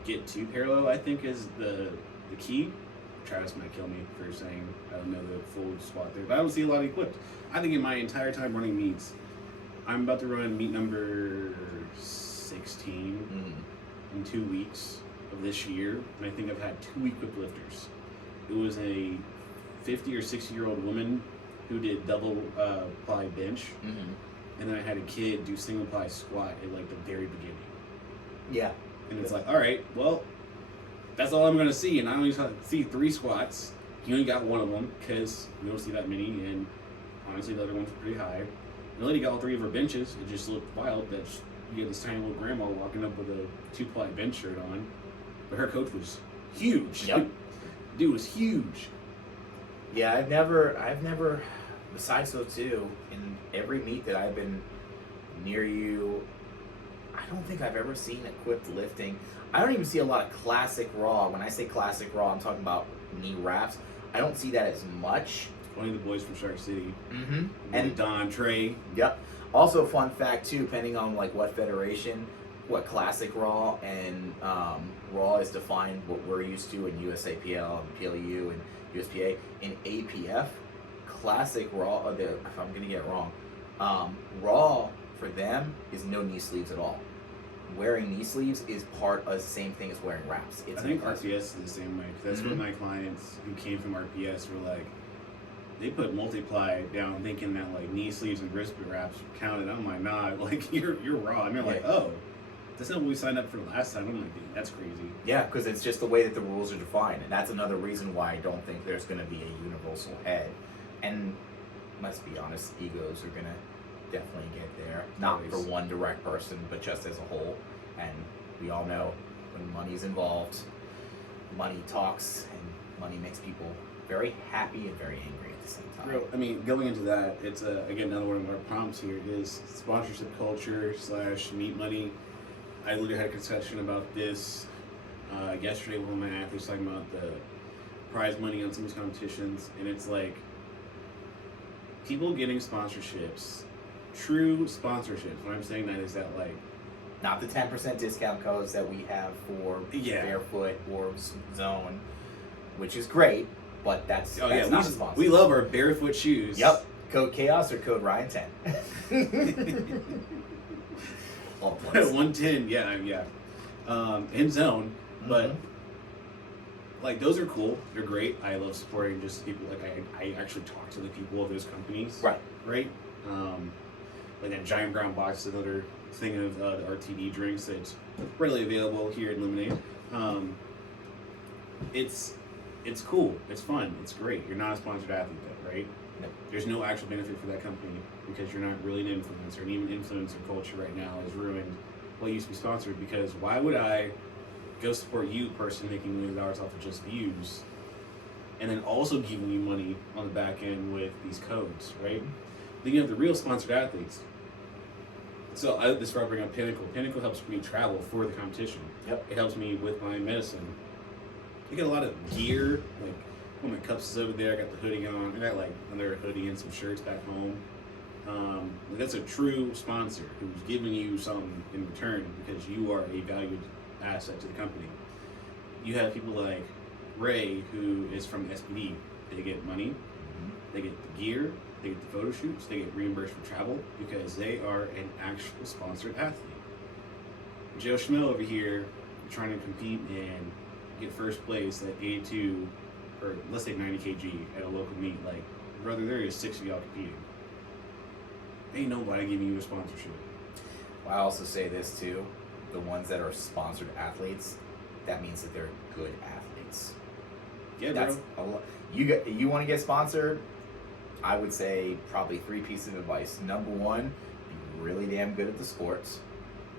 get too parallel, I think, is the key. Travis might kill me for saying I don't know the full squat there, but I don't see a lot of equipped. I think in my entire time running meets, I'm about to run meet number 16 in 2 weeks of this year, and I think I've had 2 equipped lifters. It was a 50 or 60-year-old woman who did double ply bench, and then I had a kid do single ply squat at like the very beginning. Yeah. And it's like, all right, well, that's all I'm going to see, and I only see 3 squats. He only got 1 of them because we don't see that many, and honestly, the other ones were pretty high. The lady got all 3 of her benches. It just looked wild that you get this tiny little grandma walking up with a 2-ply bench shirt on, but her coach was huge. Yep. Dude was huge. Yeah, I've never, besides those 2, in every meet that I've been near you, I don't think I've ever seen equipped lifting. I don't even see a lot of classic raw. When I say classic raw, I'm talking about knee wraps. I don't see that as much. Only the boys from Shark City. Mm-hmm. And Don, Trey. Yep. Also, fun fact too, depending on like what federation, what classic raw and raw is defined, what we're used to in USAPL and PLU and USPA. In APF, classic raw, if I'm gonna get it wrong, raw for them is no knee sleeves at all. Wearing knee sleeves is part of the same thing as wearing wraps. I think RPS is the same way. That's what my clients who came from RPS were like. They put multiply down thinking that like knee sleeves and brisket wraps counted. I'm like, nah, like you're raw. And they're like, oh, that's not what we signed up for last time. I'm like, dude, that's crazy. Yeah, because it's just the way that the rules are defined. And that's another reason why I don't think there's going to be a universal head. And let's be honest, egos are going to definitely get there. Not for one direct person, but just as a whole. And we all know when money's involved, money talks and money makes people very happy and very angry at the same time. I mean, going into that, it's again another one of our prompts here is sponsorship culture / meat money. I literally had a discussion about this yesterday with one of my athletes talking about the prize money on some of these competitions, and it's like people getting sponsorships, true sponsorships. What I'm saying that is that like not the 10% discount codes that we have for Barefoot or Zone, which is great. But that's not a sponsor. We love our Barefoot shoes. Yep. Code Chaos or code Ryan 10. All points. 110, yeah. In Zone, but like those are cool. They're great. I love supporting just people. Like I actually talk to the people of those companies. Right. Like that Giant Brown box is another thing of the RTD drinks that's readily available here in Lemonade. It's cool. It's fun. It's great. You're not a sponsored athlete though, right? No. There's no actual benefit for that company because you're not really an influencer. And even influencer culture right now has ruined what used to be sponsored, because why would I go support you, person making millions of dollars off of just views, and then also giving you money on the back end with these codes, right? Then you have the real sponsored athletes. So this is where I bring up Pinnacle. Pinnacle helps me travel for the competition. Yep. It helps me with my medicine. I get a lot of gear, like one of my cups is over there, I got the hoodie on, I got like another hoodie and some shirts back home. That's a true sponsor who's giving you something in return because you are a valued asset to the company. You have people like Ray, who is from SPD. They get money, they get the gear, they get the photo shoots, they get reimbursed for travel because they are an actual sponsored athlete. Joe Schmill over here trying to compete and get first place at 82, or let's say 90 kg at a local meet. Like, brother, there is 6 of y'all competing. Ain't nobody giving you a sponsorship. Well, I also say this too. the ones that are sponsored athletes, that means that they're good athletes. Yeah, That's bro. a lot. You want to get sponsored? I would say probably 3 pieces of advice. Number 1, be really damn good at the sports.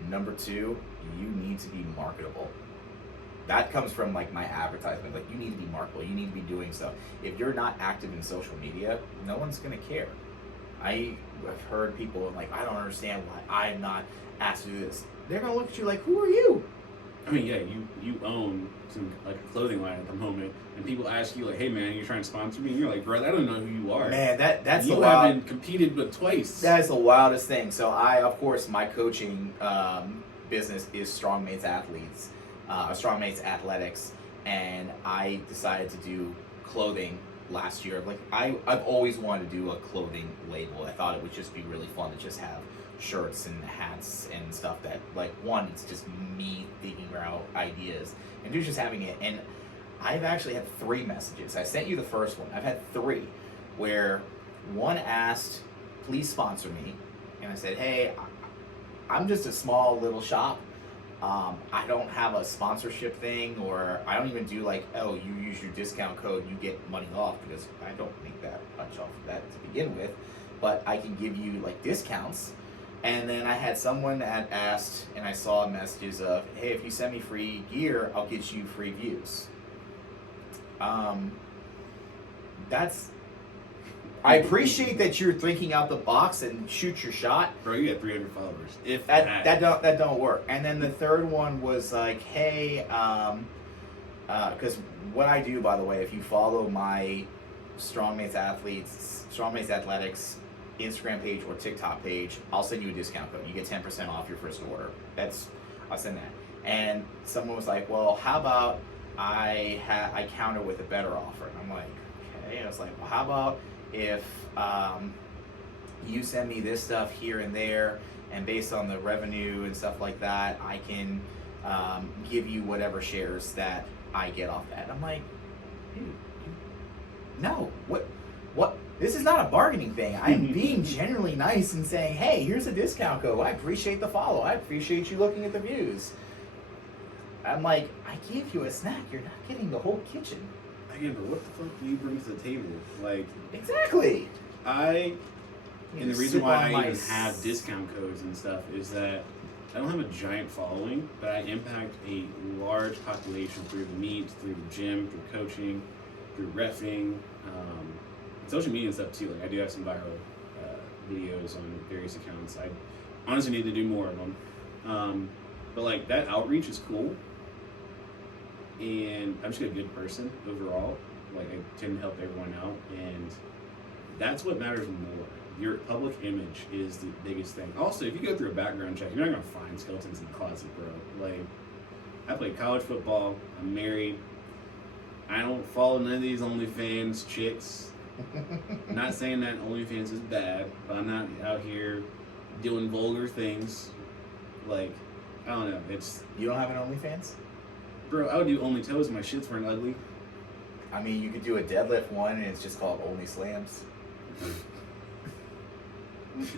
Number 2, you need to be marketable. That comes from like my advertisement. Like, you need to be marketable. You need to be doing stuff. If you're not active in social media, no one's gonna care. I've heard people like, I don't understand why I'm not asked to do this. They're gonna look at you like, who are you? I mean, yeah, you own some like a clothing line at the moment, and people ask you like, "Hey, man, you're trying to sponsor me?" And you're like, "Bro, I don't know who you are." Man, that's you the wild. haven't competed but twice. That is the wildest thing. So of course, my coaching business is Strongmates Athletes, Strongmates Athletics, and I decided to do clothing last year. Like, I've always wanted to do a clothing label. I thought it would just be really fun to just have shirts and hats and stuff that, like, one, it's just me thinking out ideas, and two, just having it. And I've actually had 3 messages. I sent you the first one. I've had 3 where one asked, please sponsor me. And I said, hey, I'm just a small little shop. I don't have a sponsorship thing, or I don't even do like, oh, you use your discount code, you get money off, because I don't make that much off of that to begin with. But I can give you like discounts. And then I had someone that asked, and I saw messages of, hey, if you send me free gear, I'll get you free views. I appreciate that you're thinking out the box and shoot your shot. Bro, you got 300 followers. If That don't work. And then the third one was like, hey, because what I do, by the way, if you follow my Strongmates Athletics Instagram page or TikTok page, I'll send you a discount code. You get 10% off your first order. I'll send that. And someone was like, well, how about I counter with a better offer? And I'm like, okay. I was like, well, how about if you send me this stuff here and there, and based on the revenue and stuff like that, I can give you whatever shares that I get off that. I'm like, dude, no, what? This is not a bargaining thing. I'm being generally nice and saying, hey, here's a discount code. I appreciate the follow. I appreciate you looking at the views. I'm like, I gave you a snack. You're not getting the whole kitchen. Again, but what the fuck do you bring to the table? Like, exactly. And the reason why I even have discount codes and stuff is that I don't have a giant following, but I impact a large population through the meet, through the gym, through coaching, through reffing, social media and stuff too. Like, I do have some viral videos on various accounts. I honestly need to do more of them. But like, that outreach is cool. And I'm just a good person overall. Like, I tend to help everyone out, and that's what matters more. Your public image is the biggest thing. Also, if you go through a background check, you're not gonna find skeletons in the closet, bro. Like, I played college football. I'm married. I don't follow none of these OnlyFans chicks. I'm not saying that OnlyFans is bad, but I'm not out here doing vulgar things. Like, I don't know. You don't have an OnlyFans? Bro, I would do only toes and my shits weren't ugly. I mean, you could do a deadlift one and it's just called Only Slams.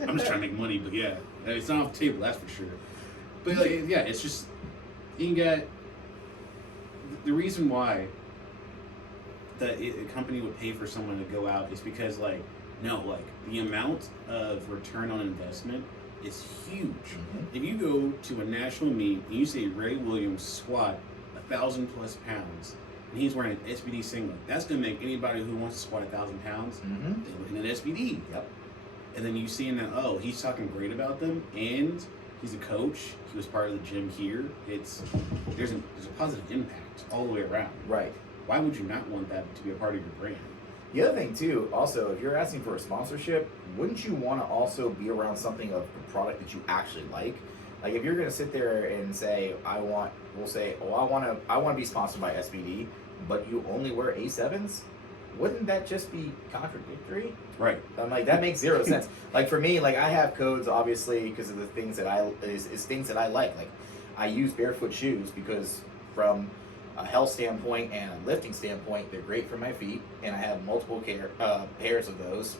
I'm just trying to make money, but yeah, it's not off the table, that's for sure. But like, yeah, it's just, you got the reason why that a company would pay for someone to go out is because, like, no, like, the amount of return on investment is huge. Mm-hmm. If you go to a national meet and you say Ray Williams squat 1,000+ pounds, and he's wearing an SBD singlet, that's gonna make anybody who wants to squat 1,000 pounds, Mm-hmm. they look at an SBD. Yep. And then you seeing that, oh, he's talking great about them, and he's a coach, he was part of the gym here. There's a positive impact all the way around. Right. Why would you not want that to be a part of your brand? The other thing too, also, if you're asking for a sponsorship, wouldn't you want to also be around something of the product that you actually like? Like, if you're gonna sit there and say, I want to be sponsored by SBD, but you only wear A7s, wouldn't that just be contradictory? Right. I'm like, that makes zero sense. Like, for me, like, I have codes obviously because of the things that things that I like. Like, I use barefoot shoes because from a health standpoint and a lifting standpoint, they're great for my feet, and I have multiple pairs of those.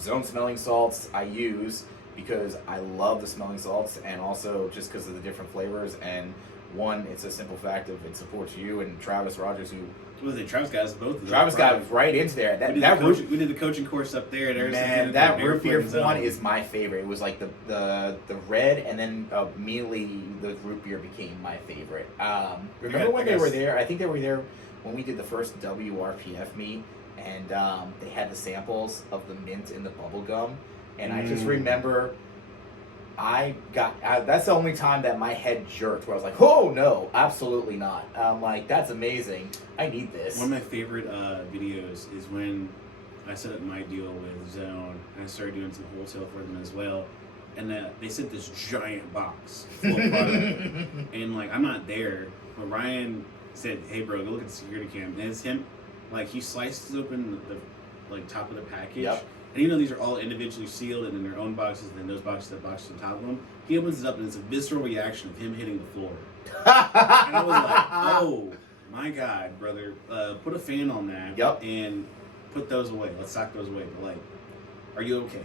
Zone smelling salts I use because I love the smelling salts, and also just because of the different flavors. And one, it's a simple fact of it supports you and Travis Rogers, who Travis got us both of those. Travis got right into there. We did the coaching course up there. Man, that root beer one is my favorite. It was like the red, and then immediately the root beer became my favorite. Remember when they were there? I think they were there when we did the first WRPF meet, and they had the samples of the mint and the bubble gum, and I just remember that's the only time that my head jerked, where I was like, oh no, absolutely not. I'm like, that's amazing. I need this. One of my favorite videos is when I set up my deal with Zone, and I started doing some wholesale for them as well. And they sent this giant box full of product. And like, I'm not there, but Ryan said, hey bro, go look at the security cam. And it's him, like, he slices open the like top of the package. Yep. And these are all individually sealed and in their own boxes, and then those boxes have boxes on top of them. He opens it up, and it's a visceral reaction of him hitting the floor. And I was like, oh my God, brother, put a fan on that. Yep. And put those away. Let's sock those away. But like, are you okay?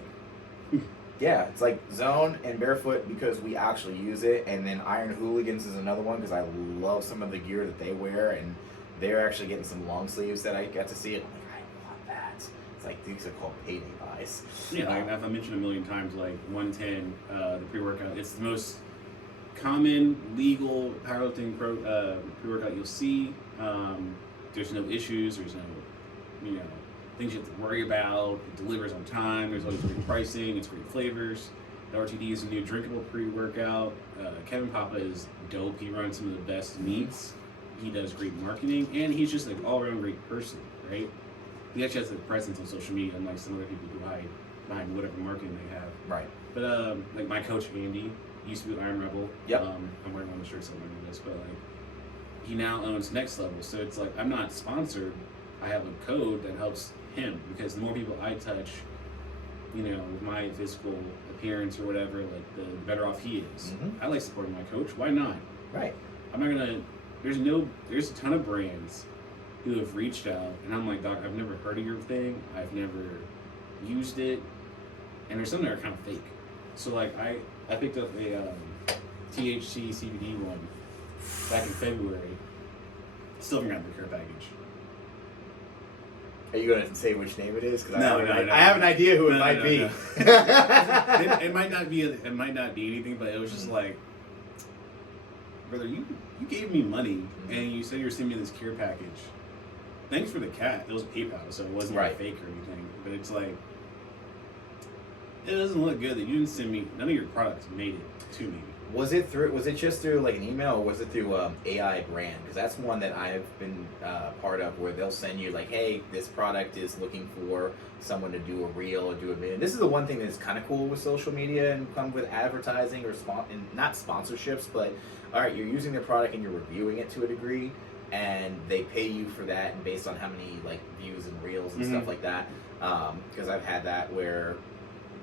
Yeah, it's like Zone and Barefoot because we actually use it, and then Iron Hooligans is another one because I love some of the gear that they wear, and they're actually getting some long sleeves that I got to see. And I'm like, I want that. It's like, these are called payday buys. Yeah, like I've mentioned a million times, like 110, the pre-workout. It's the most common legal powerlifting pre-workout you'll see. There's no issues. There's no, things you have to worry about. It delivers on time. There's always great pricing. It's great flavors. The RTD is a new drinkable pre-workout. Kevin Papa is dope. He runs some of the best meets. He does great marketing, and he's just like all-around great person, right? He actually has a presence on social media, unlike some other people who hide behind whatever marketing they have. Right. But like my coach Andy used to be Iron Rebel. Yep. I'm wearing one of the shirts I'm wearing this, but like he now owns Next Level, so it's like I'm not sponsored. I have a code that helps him, because the more people I touch, with my physical appearance or whatever, like the better off he is. Mm-hmm. I like supporting my coach. Why not? Right. I'm not gonna. There's a ton of brands who have reached out, and I'm like, Doc, I've never heard of your thing. I've never used it, and there's some that are kind of fake. So like I picked up a THC CBD one back in February. Still haven't gotten the care package. Are you going to say which name it is? Because No. I have an idea who it might be. No. It might not be. It might not be anything, but it was just like, brother, you gave me money, and you said you were sending me this care package. Thanks for the cat. It was PayPal, so it wasn't right. fake or anything. But it's like, it doesn't look good that you didn't send me. None of your products made it to me. Was it just through like an email, or was it through AI brand? Because that's one that I've been part of, where they'll send you like, hey, this product is looking for someone to do a reel or do a video. This is the one thing that's kind of cool with social media and come with advertising or not sponsorships, but all right, you're using their product and you're reviewing it to a degree, and they pay you for that, and based on how many like views and reels and stuff like that. Because I've had that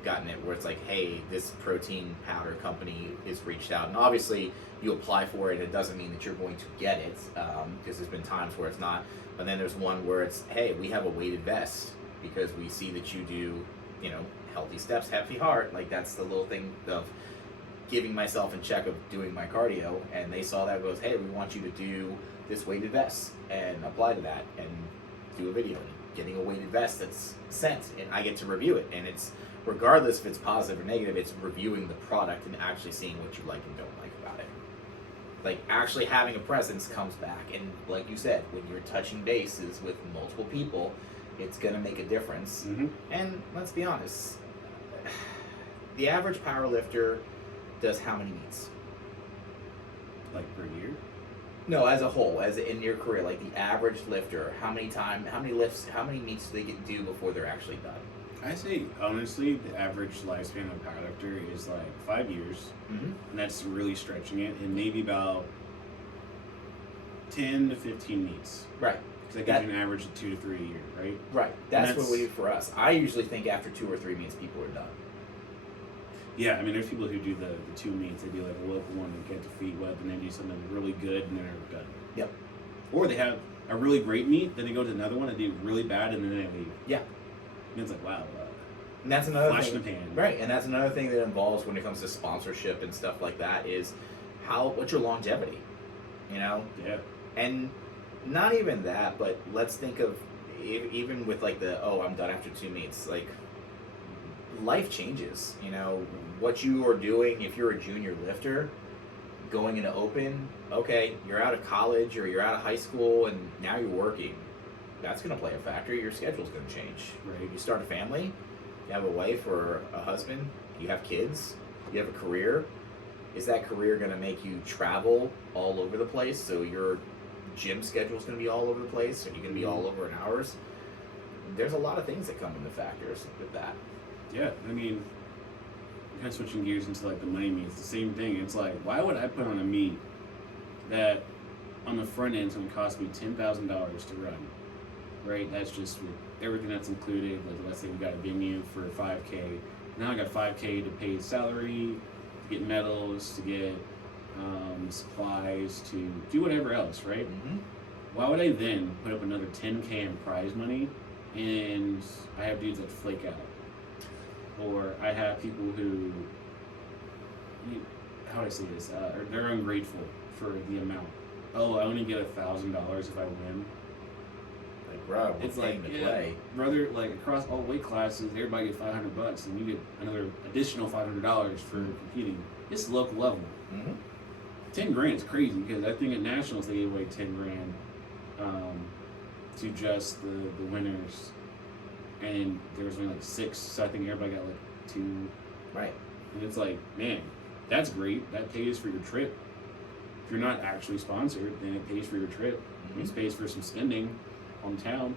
gotten it where it's like, hey, this protein powder company is reached out, and obviously you apply for it. It doesn't mean that you're going to get it, because there's been times where it's not. But then there's one where it's, hey, we have a weighted vest because we see that you do, healthy steps, healthy heart. Like, that's the little thing of giving myself in check of doing my cardio, and they saw that, goes, hey, we want you to do this weighted vest and apply to that and do a video, and getting a weighted vest that's sent, and I get to review it, and it's, regardless if it's positive or negative, it's reviewing the product and actually seeing what you like and don't like about it. Like, actually having a presence comes back, and like you said, when you're touching bases with multiple people, it's gonna make a difference. Mm-hmm. And let's be honest, the average powerlifter does how many meets? Like per year? No, as a whole, as in your career, like the average lifter, how many lifts, how many meets do they do before they're actually done? I say, honestly, the average lifespan of a powerlifter is like 5 years, and that's really stretching it, and maybe about 10 to 15 meets. Right. Because that gives you an average of 2 to 3 a year, right? Right. That's what we do for us. I usually think after 2 or 3 meets, people are done. Yeah, I mean, there's people who do the 2 meets. They do like a local one and get their feet wet, and then do something really good, and then they're done. Yep. Or they have a really great meet, then they go to another one and do really bad, and then they leave. Yeah. And it's like, wow, And that's another flash thing, in the pan. right? And that's another thing that involves when it comes to sponsorship and stuff like that is what's your longevity, you know? Yeah. And not even that, but let's think of even with like I'm done after 2 meets. Like life changes, you know. What you are doing if you're a junior lifter, going into open, okay, you're out of college or you're out of high school and now you're working. That's going to play a factor. Your schedule's going to change. Right. You start a family, you have a wife or a husband, you have kids, you have a career. Is that career going to make you travel all over the place? So your gym schedule is going to be all over the place? Are you going to be all over in hours? There's a lot of things that come into factors with that. Yeah, I mean, kind of switching gears into like the money meet, it's the same thing. It's like, why would I put on a meet that on the front end is going to cost me $10,000 to run? Right? That's just with everything that's included. Like, let's say we got a venue for 5K. Now I got 5K to pay salary, to get medals, to get supplies, to do whatever else, right? Mm-hmm. Why would I then put up another 10K in prize money and I have dudes that flake out? Or I have people who, how do I say this? They're ungrateful for the amount. Oh, I only get $1,000 if I win. Like, bro, It's like, to yeah, play. brother, like across all weight classes, everybody get $500, and you get another additional $500 for competing. It's local level. Mm-hmm. 10 grand is crazy because I think at nationals they gave away 10 grand to just the winners, and there was only like 6, so I think everybody got like 2. Right. And it's like, man, that's great. That pays for your trip. If you're not actually sponsored, then it pays for your trip. Mm-hmm. It pays for some spending on town.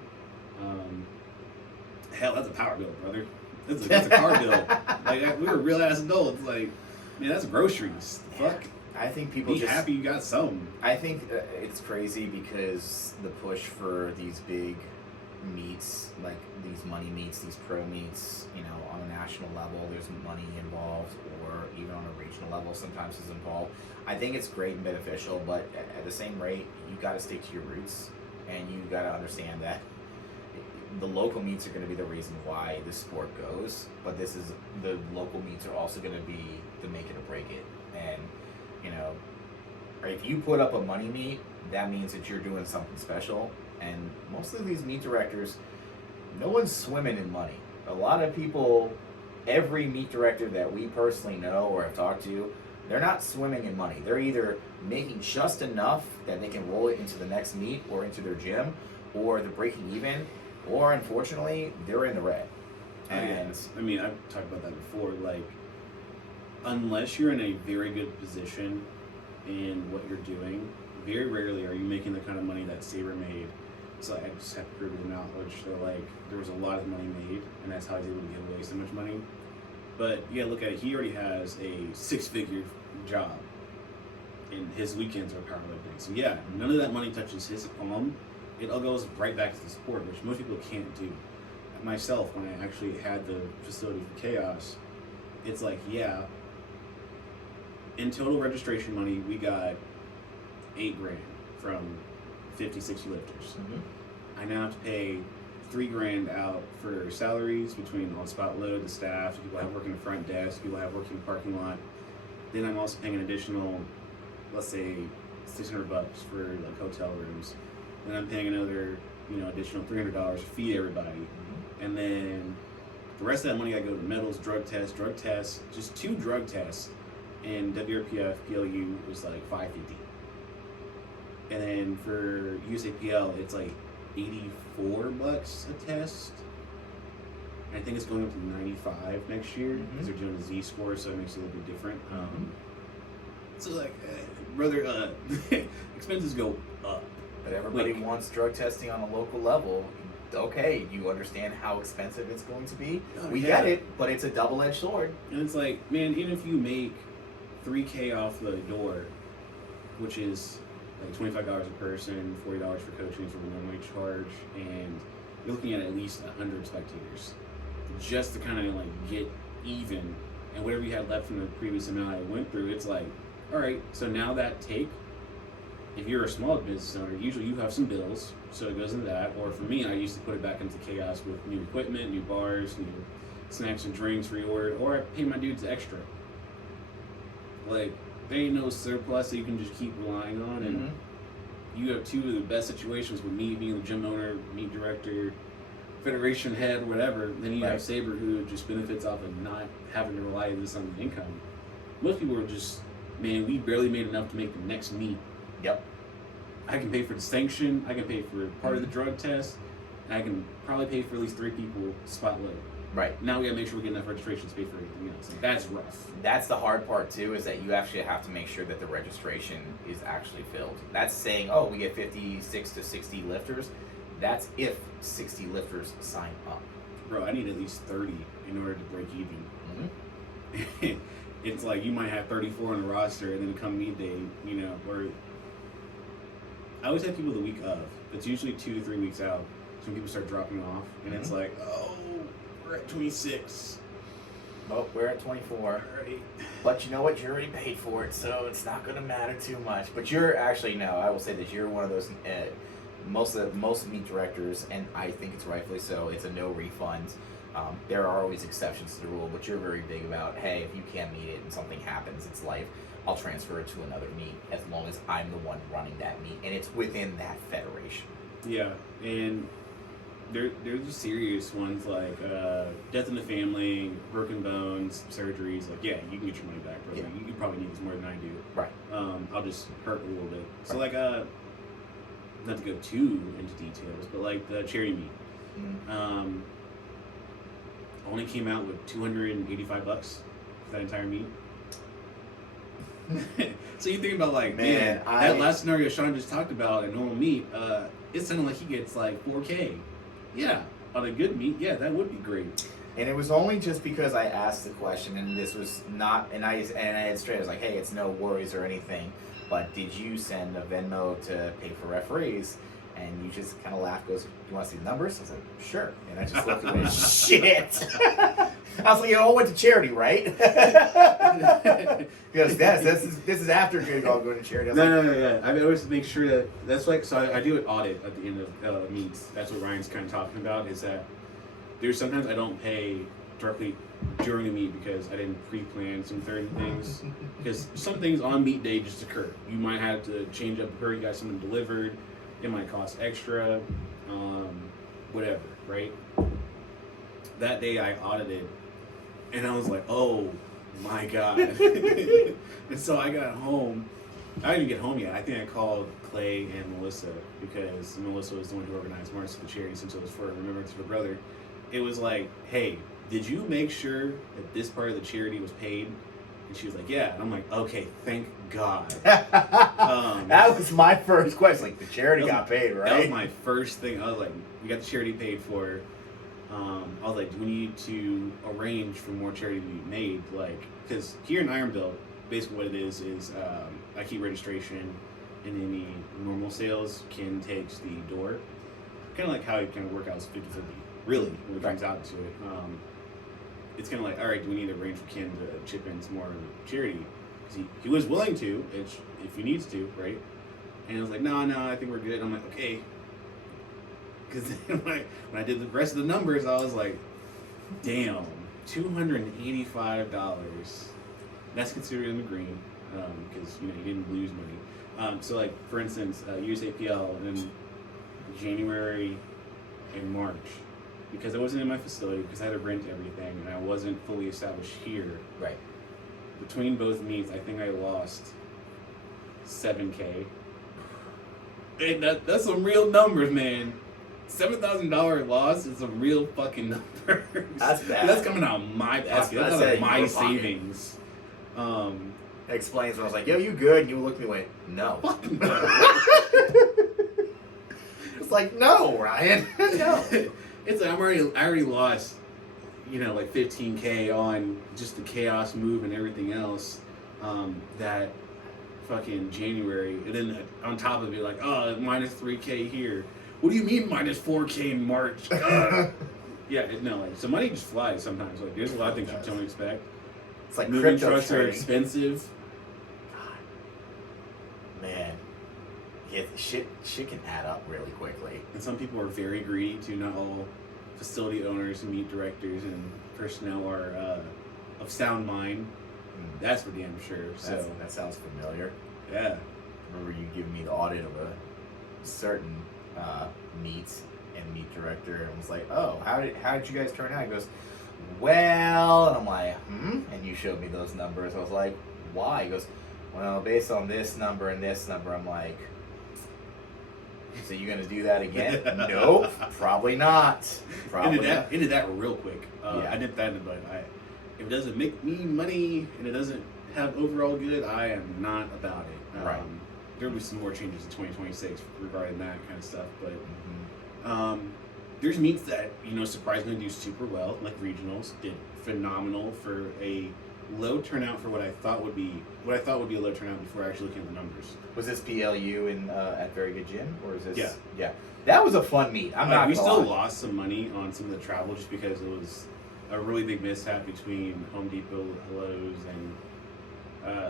Hell, that's a power bill, brother. That's a car bill. Like, we were real ass adults. Like, man, that's groceries. Yeah. Fuck. I think people Be happy you got some. I think it's crazy because the push for these big meets, like these money meets, these pro meets, you know, on a national level, there's money involved, or even on a regional level, sometimes is involved. I think it's great and beneficial, but at the same rate, you got to stick to your roots, and you got to understand that the local meets are going to be the reason why this sport goes, but the local meets are also going to be the make it or break it. And you know, if you put up a money meet, that means that you're doing something special. And most of these meet directors, no one's swimming in money. A lot of people, every meet director that we personally know or have talked to, they're not swimming in money. They're either making just enough that they can roll it into the next meet or into their gym, or they're breaking even, or unfortunately, they're in the red. And I mean, I've talked about that before. Like, unless you're in a very good position in what you're doing, very rarely are you making the kind of money that Sabre made. So I just have to prove the knowledge. So like, there was a lot of money made, and that's how he's able to give away so much money. But yeah, look at it. He already has a 6-figure job, and his weekends are powerlifting. So yeah, none of that money touches his palm. It all goes right back to the sport, which most people can't do. Myself, when I actually had the facility for Chaos, it's like, yeah, in total registration money, we got $8 grand from 50, 60 lifters. mm-hmm. I now have to pay $3 grand out for salaries between on-spot load, the staff, the people I have working the front desk, people I have working the parking lot. Then I'm also paying an additional, let's say, $600 for like hotel rooms. Then I'm paying another, additional $300 to feed everybody. Mm-hmm. And then the rest of that money I go to medals, drug tests, just 2 drug tests. And WRPF, PLU was like $550. And then for USAPL, it's like $84 a test. And I think it's going up to 95 next year because they're doing a Z score, so it makes it a little bit different. So like, brother, expenses go up. But everybody wants drug testing on a local level. Okay, you understand how expensive it's going to be. We get it, but it's a double-edged sword. And it's like, man, even if you make $3K off the door, which is like $25 a person, $40 for coaching for the minimum wage charge, and you're looking at least 100 spectators just to kind of like get even, and whatever you had left from the previous amount I went through, it's like, all right, so now that take, if you're a small business owner, usually you have some bills, so it goes into that. Or for me, I used to put it back into Chaos with new equipment, new bars, new snacks and drinks reordered, or I pay my dudes extra. Like, there ain't no surplus that you can just keep relying on, and you have two of the best situations with me being the gym owner, meet director, federation head, whatever. Then you have Saber, who just benefits off of not having to rely on this on the income. Most people are just, man, we barely made enough to make the next meet. Yep. I can pay for the sanction, I can pay for part of the drug test, and I can probably pay for at least 3 people spot load. Right. Now we gotta make sure we get enough registrations to pay for everything else. Like, that's rough. That's the hard part too, is that you actually have to make sure that the registration is actually filled. That's saying, oh, we get 56 to 60 lifters. That's if 60 lifters sign up. Bro, I need at least 30 in order to break even. It's like you might have 34 on the roster, and then come meet day, you know, or I always have people the week of. It's usually 2 to 3 weeks out. So when people start dropping off, and it's like, oh, we're at 26. Oh, we're at 24. Right. But you know what? You already paid for it, so it's not going to matter too much. But you're actually, no, I will say that you're one of those, most meet directors, and I think it's rightfully so, it's a no refunds. There are always exceptions to the rule, but you're very big about, hey, if you can't meet it and something happens, it's life, I'll transfer it to another meet as long as I'm the one running that meet, and it's within that federation. Yeah, and there's the serious ones like death in the family, broken bones, surgeries. Like, yeah, you can get your money back, bro. Yeah. You probably need this more than I do. Right. I'll just hurt a little bit. So Right. like, not to go too into details, but like the charity meet, only came out with $285 for that entire meet. So you think about like, man, that last scenario Sean just talked about at normal meet, it sounded like he gets like $4K. Yeah, on a good meet, yeah, that would be great. And it was only just because I asked the question, and this was not, and I had straight, I was like, hey, it's no worries or anything, but did you send a Venmo to pay for referees? And you just kind of laughed, goes, you want to see the numbers? I was like, sure. And I just looked at it, shit. I was like, it all went to charity, right? Because this is after it all going to charity. No. I always make sure that's like, so I do an audit at the end of meets. That's what Ryan's kind of talking about, is that there's sometimes I don't pay directly during the meet because I didn't pre-plan some certain things. Because some things on meet day just occur. You might have to change up the you got something delivered. It might cost extra, whatever, right? That day I audited, and I was like, oh my God. And so I got home. I didn't even get home yet. I think I called Clay and Melissa, because Melissa was the one who organized March to the Charity, since it was for Remembrance of her brother. It was like, hey, did you make sure that this part of the charity was paid? And she was like, yeah. And I'm like, okay, thank God. That was my first question. Like, the charity got paid, right? That was my first thing. I was like, we got the charity paid for. I was like, do we need to arrange for more charity to be made? Like, because here in Ironville, basically what it is I keep registration, and any normal sales Ken takes the door. Kind of like how it kind of work out as 50-50, really, when it comes out to it. It's kind of like, all right, do we need to arrange for Ken to chip in some more charity? Because he was willing to, if he needs to, right? And I was like, no, I think we're good. And I'm like, okay. Because then when I did the rest of the numbers, I was like, damn, $285. That's considered in the green, because you didn't lose money. So like, for instance, USAPL in January and March, because I wasn't in my facility, because I had to rent everything, and I wasn't fully established here. Right. Between both meets, I think I lost $7K. And that's some real numbers, man. $7,000 loss is a real fucking number. That's bad. That's coming out of my pocket. That's out of my savings. Explains, and I was like, yo, you good? And you looked at me and went, no. It's like, no, Ryan. No. It's like I already lost, like 15K on just the chaos move and everything else. That fucking January, and then on top of it, like, oh, minus 3K here. What do you mean minus 4K in March? So money just flies sometimes. Like, there's a lot of things you don't expect. It's like moving crypto trucks are trading. expensive. Man, yeah, shit can add up really quickly. And some people are very greedy too. Not all facility owners and meet directors and personnel are of sound mind. That's for damn sure. So that sounds familiar. yeah. Remember you giving me the audit of a certain meet and meet director, and was like, "Oh, how did you guys turn out?" He goes, "Well," and I'm like, "Hmm," and you showed me those numbers. I was like, "Why?" He goes, "Well, based on this number and this number." I'm like, "So you gonna do that again?" Nope, probably not. Probably not. Ended that real quick. Yeah. I nipped that in the bud. If it doesn't make me money and it doesn't have overall good, I am not about it. Right. There will be some more changes in 2026 regarding that kind of stuff, but Mm-hmm. there's meets that surprisingly do super well, like regionals did phenomenal for a low turnout for what I thought would be a low turnout before actually looking at the numbers. Was this PLU in at Very Good Gym, or is this? Yeah. Yeah. That was a fun meet. I'm not. We gonna still lie. lost some money on some of the travel just because it was a really big mishap between Home Depot, Lowe's, and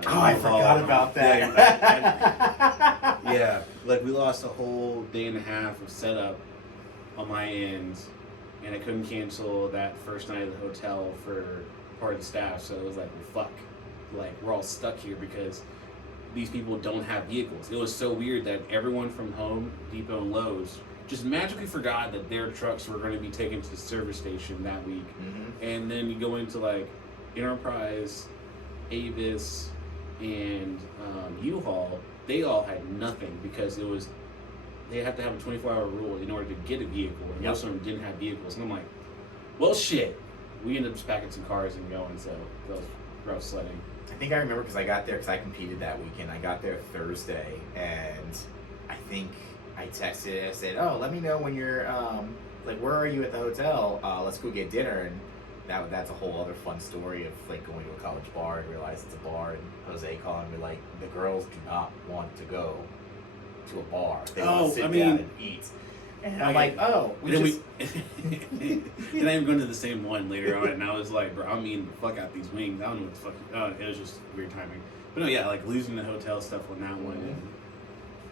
I forgot about that. Yeah, like we lost a whole day and a half of setup on my end, and I couldn't cancel that first night at the hotel for part of the staff. So it was like, well, fuck, like we're all stuck here because these people don't have vehicles. It was so weird that everyone from Home Depot and Lowe's just magically forgot that their trucks were going to be taken to the service station that week. Mm-hmm. And then you go into like Enterprise, Avis, and U-Haul. They all had nothing because they have to have a 24-hour rule in order to get a vehicle, and most of them didn't have vehicles. And I'm like, well, shit. We ended up just packing some cars and going, so that was rough sledding. I think I remember because I got there because I competed that weekend. I got there Thursday, and I think I texted. I said, "Oh, let me know when you're like, where are you at the hotel? Let's go get dinner." And that's a whole other fun story of like going to a college bar and realize it's a bar, and Jose calling me like, the girls do not want to go to a bar. They want to sit down and eat. And I'm like, oh, and I'm going to the same one later on, and I was like, bro, I'm eating the fuck out these wings. I don't know what the fuck. It was just weird timing. But no, yeah, like losing the hotel stuff on that one. And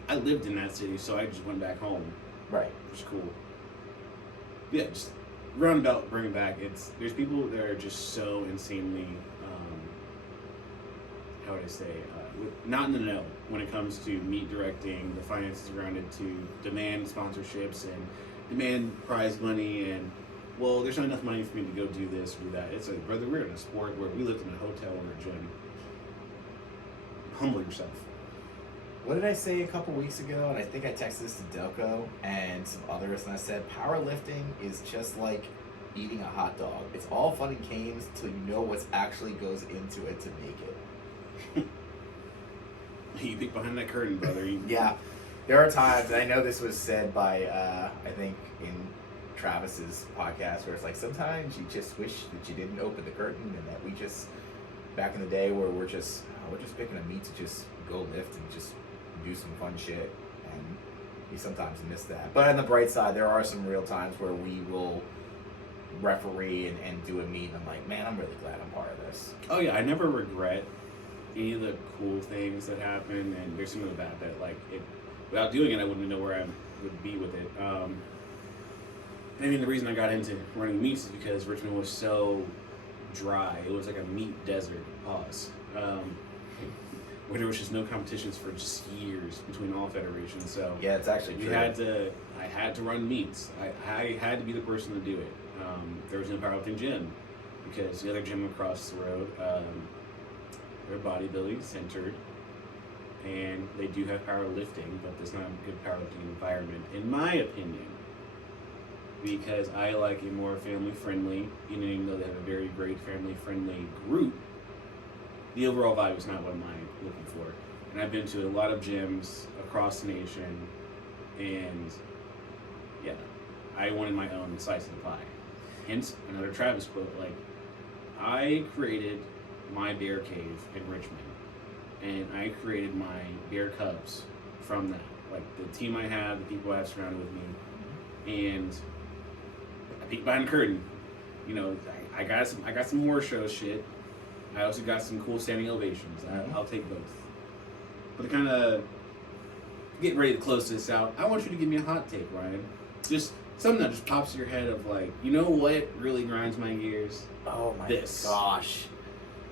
I lived in that city, so I just went back home. Right. Which is cool. Yeah, just roundabout, bring it back. There's people that are just so insanely, how would I say, not in the know when it comes to meet directing, the finances around it, to demand sponsorships and demand prize money, and well, there's not enough money for me to go do this or do that. It's like, brother, we're in a sport where we lived in a hotel or a gym. Humble yourself. What did I say a couple weeks ago? And I think I texted this to Delco and some others, and I said, powerlifting is just like eating a hot dog. It's all fun and games until you know what actually goes into it to make it. You peek behind that curtain, brother. Yeah. There are times, and I know this was said by, I think, in Travis's podcast, where it's like, sometimes you just wish that you didn't open the curtain, and that we just, back in the day where we're just picking a meat to just go lift and just do some fun shit, and you sometimes miss that. But on the bright side, there are some real times where we will referee and do a meet, and I'm like, man, I'm really glad I'm part of this. Oh yeah, I never regret any of the cool things that happen, and there's some of the bad that, like, without doing it, I wouldn't know where I would be with it. I mean, the reason I got into running meets is because Richmond was so dry. It was like a meat desert. Pause. Where there was just no competitions for just years between all federations. So yeah, it's actually true. I had to run meets. I had to be the person to do it. There was no powerlifting gym because the other gym across the road, they're bodybuilding centered, and they do have powerlifting, but there's not a good powerlifting environment, in my opinion, because I like a more family-friendly, even though they have a very great family-friendly group, the overall vibe is not what I'm looking for. And I've been to a lot of gyms across the nation, and yeah, I wanted my own slice of the pie. Hence, another Travis quote, like, I created my bear cave in Richmond, and I created my bear cubs from that. Like, the team I have, the people I have surrounded with me, and I peek behind the curtain. You know, I got some horror show shit. I also got some cool standing ovations. I'll take both. But to kind of get ready to close this out, I want you to give me a hot take, Ryan. Just something that just pops in your head of like, you know what really grinds my gears? Oh my This. gosh.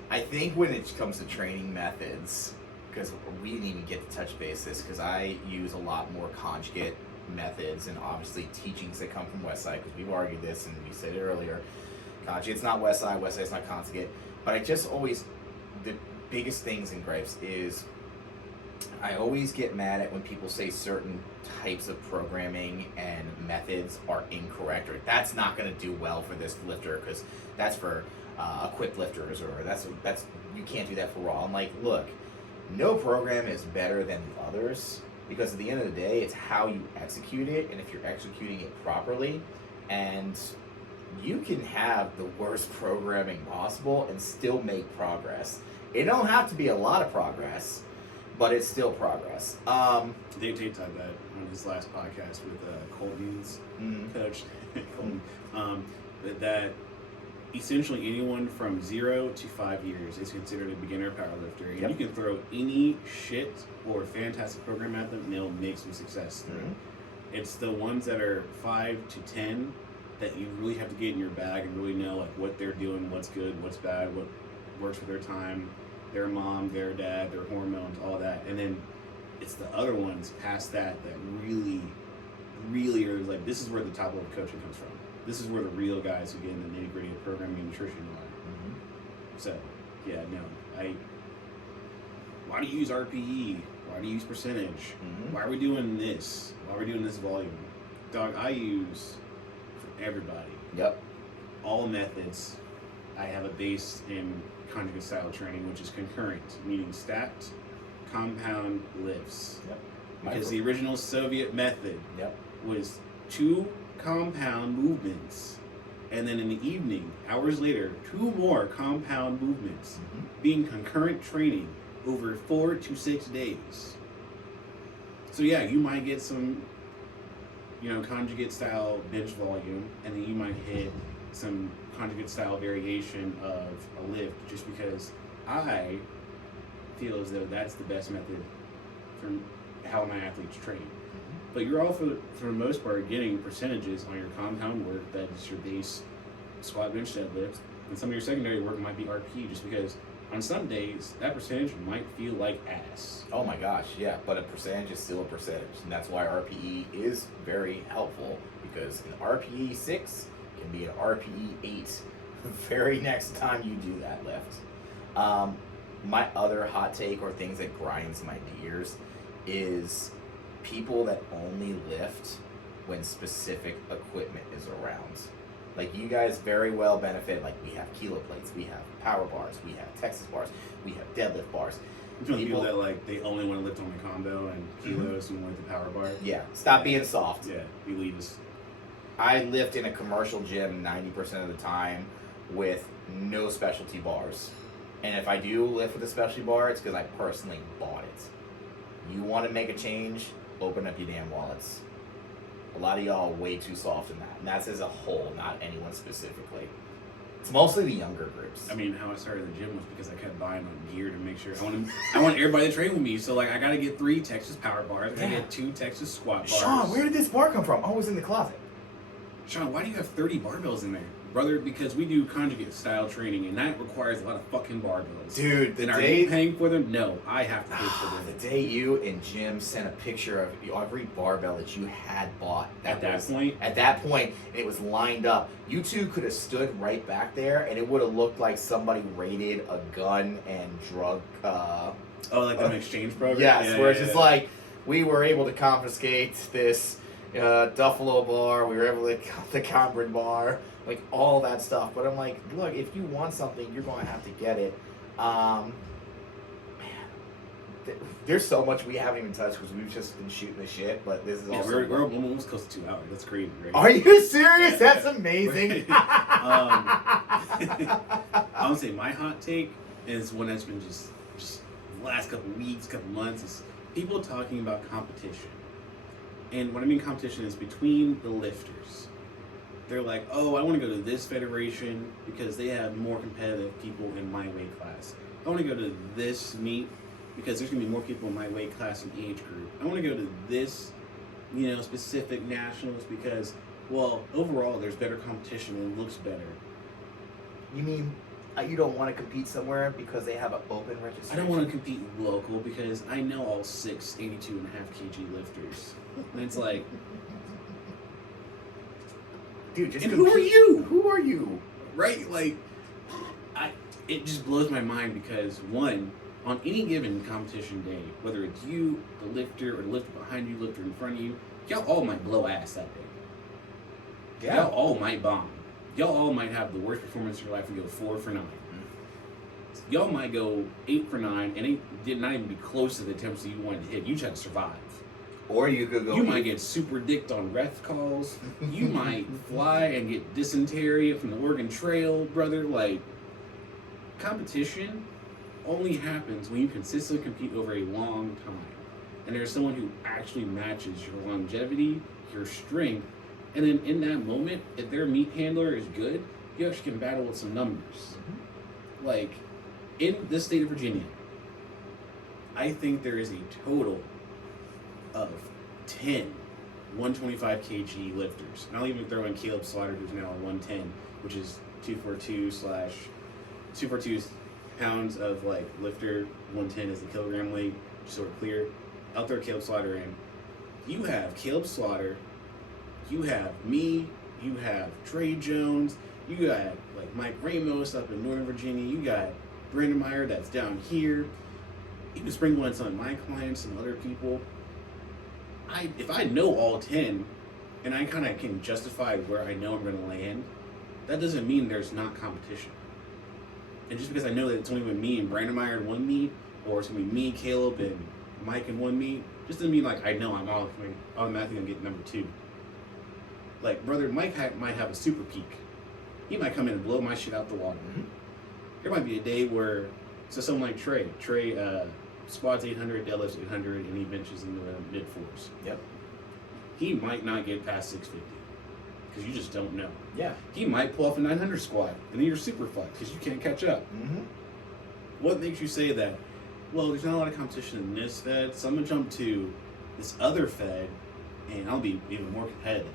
I think when it comes to training methods, because we didn't even get to touch base this, because I use a lot more conjugate methods and obviously teachings that come from Westside, because we've argued this and we said it earlier. Conjugate's not Westside, Westside's not conjugate. But I just always, the biggest things in gripes is I always get mad at when people say certain types of programming and methods are incorrect, or that's not going to do well for this lifter because that's for equipped lifters, or that's you can't do that for raw. I'm like, look, no program is better than the others, because at the end of the day, it's how you execute it, and if you're executing it properly, and you can have the worst programming possible and still make progress. It don't have to be a lot of progress, but it's still progress. Dave Tate talked that on his last podcast with Colton's coach, Colton, that essentially anyone from 0 to 5 years is considered a beginner powerlifter, and you can throw any shit or fantastic program at them and they'll make some success through. It's the ones that are 5 to 10 that you really have to get in your bag and really know like what they're doing, what's good, what's bad, what works for their time, their mom, their dad, their hormones, all that. And then it's the other ones past that that really, really are like, this is where the top level coaching comes from. This is where the real guys who get in the nitty gritty of programming and nutrition are. So, yeah, no, why do you use RPE? Why do you use percentage? Why are we doing this? Why are we doing this volume? Dog, I use for everybody. All methods. I have a base in conjugate style training, which is concurrent, meaning stacked compound lifts. Because the original Soviet method was 2 compound movements, and then in the evening, hours later, 2 more compound movements, being concurrent training over 4 to 6 days. So yeah, you might get some, conjugate style bench volume, and then you might hit some conjugate style variation of a lift, just because I feel as though that's the best method for how my athletes train. But you're all, for the most part, getting percentages on your compound work. That is your base squat, bench, deadlift. And some of your secondary work might be RP, just because on some days that percentage might feel like ass. Oh my gosh, yeah, but a percentage is still a percentage. And that's why RPE is very helpful, because an RPE 6 can be an RPE 8 the very next time you do that lift. My other hot take, or things that grinds my gears, is people that only lift when specific equipment is around. Like, you guys very well benefit, like, we have kilo plates, we have power bars, we have Texas bars, we have deadlift bars. People that like, they only want to lift on the combo and kilos and want the power bar. Yeah, stop being soft. Yeah, elitist. I lift in a commercial gym 90% of the time with no specialty bars. And if I do lift with a specialty bar, it's because I personally bought it. You want to make a change, open up your damn wallets. A lot of y'all are way too soft in that. And that's as a whole, not anyone specifically. It's mostly the younger groups. I mean, how I started the gym was because I kept buying on gear to make sure I want everybody to train with me. So like, I gotta get 3 Texas power bars. I gotta get 2 Texas squat bars. Sean, where did this bar come from? Oh, it was in the closet. Sean, why do you have 30 barbells in there? Brother, because we do conjugate style training, and that requires a lot of fucking barbells. Dude, are you paying for them? No, I have to pay for them. The day you and Jim sent a picture of every barbell that you had bought. At that point, and it was lined up. You two could have stood right back there, and it would have looked like somebody raided a gun and drug. Like an exchange program? Yes, where it's just like, we were able to confiscate this Duffalo bar, we were able to the Combrin bar, like all that stuff. But I'm like, look, if you want something, you're going to have to get it. Man, there's so much we haven't even touched because we've just been shooting the shit. But this is also we're almost close to 2 hours. That's crazy, right? Are you serious? Yeah. That's amazing. I would say my hot take is one that's been just the last couple weeks, couple months, is people talking about competition. And what I mean competition is between the lifters. They're like, oh, I want to go to this federation because they have more competitive people in my weight class. I want to go to this meet because there's going to be more people in my weight class and age group. I want to go to this, specific nationals because Well, overall, there's better competition and it looks better. You mean you don't want to compete somewhere because they have an open registration? I don't want to compete local because I know all 6 82.5 kg lifters. And it's like, dude, just and compete. who are you? Who are you? Right? Like, it just blows my mind because, one, on any given competition day, whether it's you, the lifter, or the lifter behind you, lifter in front of you, y'all all might blow ass that day. Yeah. Y'all all might bomb. Y'all all might have the worst performance of your life and go 4 for 9. Y'all might go 8 for 9 and it did not even be close to the attempts that you wanted to hit. You just had to survive. Or you could go. You might get super dicked on ref calls. You might fly and get dysentery from the Oregon Trail, brother. Like, competition only happens when you consistently compete over a long time. And there's someone who actually matches your longevity, your strength, and then in that moment, if their meat handler is good, you actually can battle with some numbers. Mm-hmm. Like, in the state of Virginia, I think there is a total of 10 125 kg lifters. And I'll even throw in Caleb Slaughter, who's now at 110, which is 242 pounds of like lifter. 110 is the kilogram weight, just so we're clear. I'll throw Caleb Slaughter in. You have Caleb Slaughter, you have me, you have Trey Jones, you got like Mike Ramos up in Northern Virginia, you got Brandon Meyer that's down here. You can sprinkle in some of my clients and other people. If I know all 10 and I kind of can justify where I know I'm going to land, that doesn't mean there's not competition. And just because I know that it's only with me and Brandon Meyer in one meet, or it's going to be me, Caleb, and Mike in one meet, just doesn't mean like I know I'm automatically going to get number 2. Like, brother, Mike might have a super peak. He might come in and blow my shit out the water. Mm-hmm. There might be a day where, so someone like Trey squats 800, deadlifts 800, and he benches in the mid-4s. Yep. He might not get past 650 because you just don't know. Yeah. He might pull off a 900 squat, and then you're super fucked because you can't catch up. Mm-hmm. What makes you say that? Well, there's not a lot of competition in this fed, so I'm going to jump to this other fed, and I'll be even more competitive.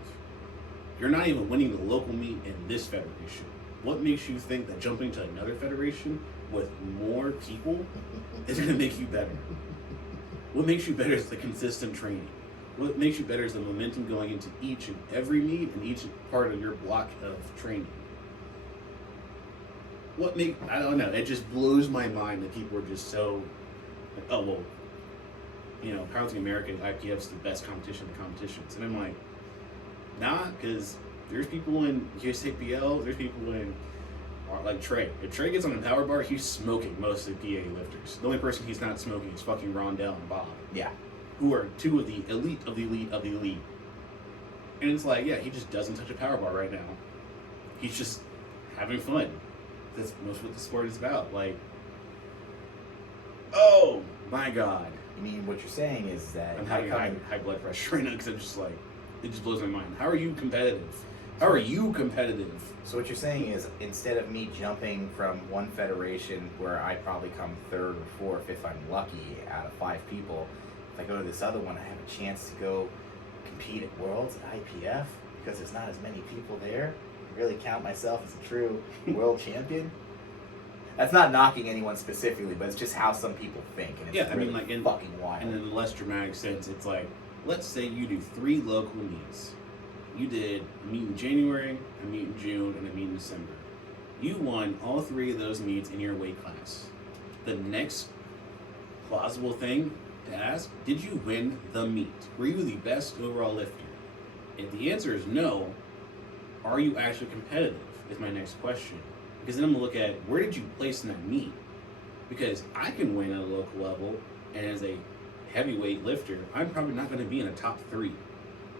You're not even winning the local meet in this federation. What makes you think that jumping to another federation with more people is going to make you better? What makes you better is the consistent training. What makes you better is the momentum going into each and every meet and each part of your block of training. I don't know, it just blows my mind that people are just so, like, oh, well, you know, Powerlifting America, IPF's the best competition of competitions. And I'm like, nah, because there's people in USAPL, there's people in, like Trey. If Trey gets on a power bar, he's smoking most of the PA lifters. The only person he's not smoking is fucking Rondell and Bob. Yeah. Who are 2 of the elite of the elite of the elite. And it's like, yeah, he just doesn't touch a power bar right now. He's just having fun. That's most what the sport is about. Like, oh my God. You mean what you're saying is that I'm having high blood pressure right now because I'm just like, it just blows my mind. How are you competitive? How are you competitive? So what you're saying is, instead of me jumping from one federation where I probably come 3rd or 4th if I'm lucky out of 5 people, if I go to this other one, I have a chance to go compete at Worlds at IPF because there's not as many people there. I really count myself as a true world champion. That's not knocking anyone specifically, but it's just how some people think, and it's really like in fucking wild. And in the less dramatic sense, it's like, let's say you do 3 local meets. You did a meet in January, a meet in June, and a meet in December. You won all 3 of those meets in your weight class. The next plausible thing to ask, did you win the meet? Were you the best overall lifter? If the answer is no, are you actually competitive is my next question. Because then I'm going to look at, where did you place in that meet? Because I can win at a local level, and as a heavyweight lifter, I'm probably not going to be in a top 3.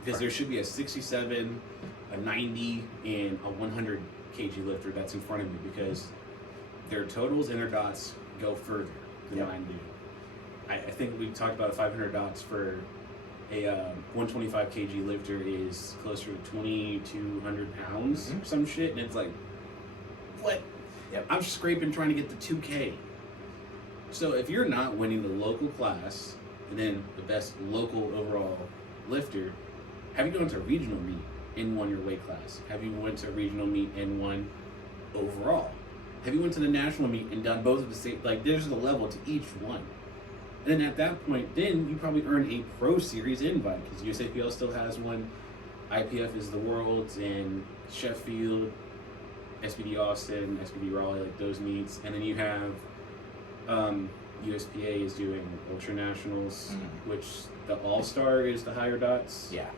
Because there should be a 67, a 90, and a 100 kg lifter that's in front of me, because their totals and their dots go further than mine do. I think we talked about 500 dots for a 125 kg lifter is closer to 2,200 pounds or some shit, and it's like, what? Yep. I'm scraping trying to get the 2K. So if you're not winning the local class and then the best local overall lifter, have you gone to a regional meet? and won your weight class? Have you went to a regional meet and won overall? Have you went to the national meet and done both of the same? Like, there's a level to each one. And then at that point, then you probably earn a Pro Series invite because USAPL still has one. IPF is the Worlds in Sheffield, SPD Austin, SPD Raleigh, like those meets. And then you have USPA is doing Ultra Nationals, which the All-Star is the higher dots. Yeah.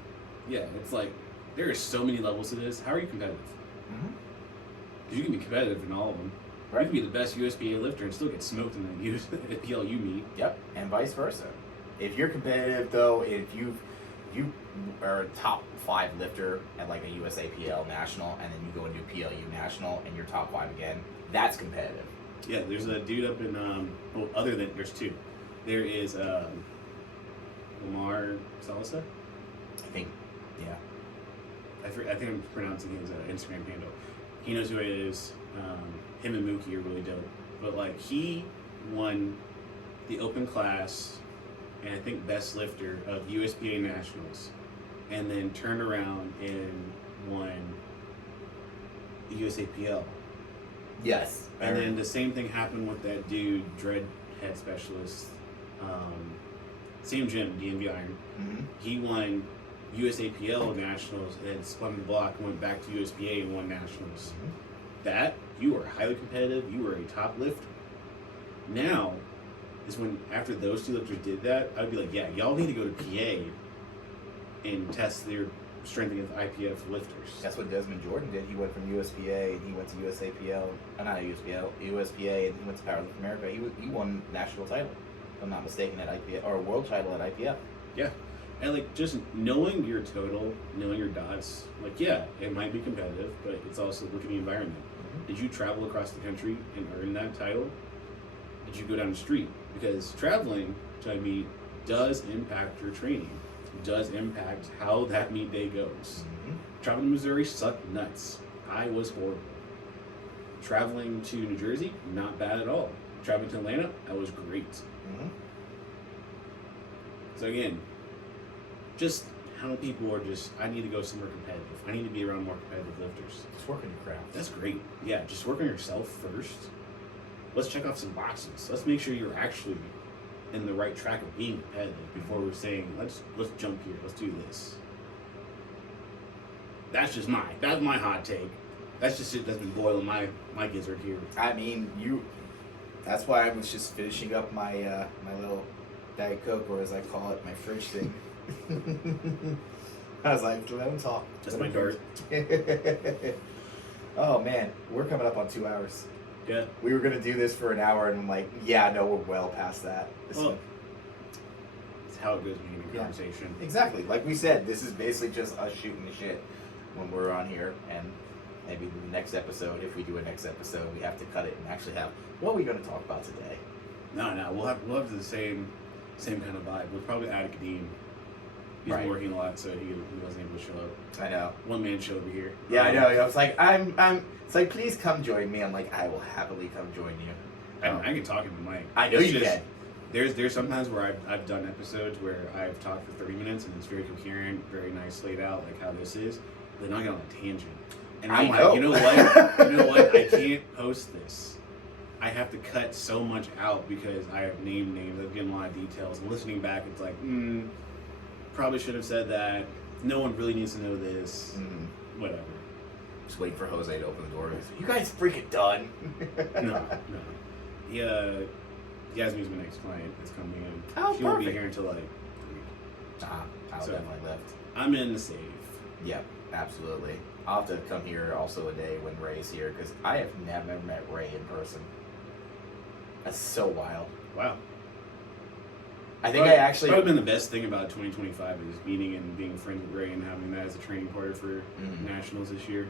Yeah, it's like, there are so many levels to this. How are you competitive? Because you can be competitive in all of them. Right. You can be the best USPA lifter and still get smoked in the PLU meet. Yep, and vice versa. If you're competitive, though, if you are a top 5 lifter at like a USAPL national, and then you go and do PLU national, and you're top 5 again, that's competitive. Yeah, there's a dude up in well, other than there's two. There is Lamar Salsa. I think, yeah. I think I'm pronouncing his Instagram handle. He knows who it is. Him and Mookie are really dope. But like, he won the open class and I think best lifter of USPA Nationals, and then turned around and won the USAPL. Yes. And then the same thing happened with that dude, Dread Head Specialist, same gym, DMV Iron. He won USAPL Nationals and then spun the block and went back to USPA and won Nationals. That, you are highly competitive, you were a top lifter. Now, is when, after those two lifters did that, I'd be like, yeah, y'all need to go to PA and test their strength against IPF lifters. That's what Desmond Jordan did. He went from USPA and he went to USAPL, not USPA, and he went to Powerlifting America. He won national title, if I'm not mistaken, at IPF, or a world title at IPF. Yeah. And like, just knowing your total, knowing your dots, like, yeah, it might be competitive, but it's also look at the environment. Did you travel across the country and earn that title? Did you go down the street? Because traveling to a meet does impact your training. It does impact how that meet day goes. Traveling to Missouri sucked nuts. I was horrible. Traveling to New Jersey, not bad at all. Traveling to Atlanta, that was great. So again, just how people are just, I need to go somewhere competitive. I need to be around more competitive lifters. Just work on your craft. That's great. Yeah, just work on yourself first. Let's check off some boxes. Let's make sure you're actually in the right track of being competitive before we're saying, let's jump here, let's do this. That's my hot take. That's just shit that's been boiling my gizzard here. I mean, that's why I was just finishing up my my little Diet Coke, or as I call it, my fridge thing. I was like, let him talk. That's my dart. Oh man, we're coming up on 2 hours. Yeah. We were gonna do this for an hour, and I'm like, yeah, no, we're well past that. Well, it's how it goes when you have a conversation. Exactly. Like we said, this is basically just us shooting the shit when we're on here, and maybe the next episode, if we do a next episode, we have to cut it and actually have, what are we going to talk about today? No, we'll have the same kind of vibe. We'll probably add a Kadeem. He's been working a lot, so he wasn't able to show up. I know. One man show over here. Yeah, I know. I was like, it's like, please come join me. I'm like, I will happily come join you. I can talk in the mic. I know you can. There's sometimes where I've done episodes where I've talked for 30 minutes and it's very coherent, very nice laid out, like how this is. But then I get on a tangent. And I'm like, you know what? I can't post this. I have to cut so much out because I have named names, I've given a lot of details. And listening back, it's like, probably should have said that. No one really needs to know this. Whatever. Just waiting for Jose to open the door. You guys freaking done? No. Yasmin's my next client. It's coming in. Oh, she won't be here until like 3. I'll definitely lift. I'm in the save. Yep, absolutely. I'll have to come here also a day when Ray's here, because I have never met Ray in person. That's so wild. Wow. I think I actually... Probably been the best thing about 2025 is meeting and being friends with Ray and having that as a training partner for Nationals this year.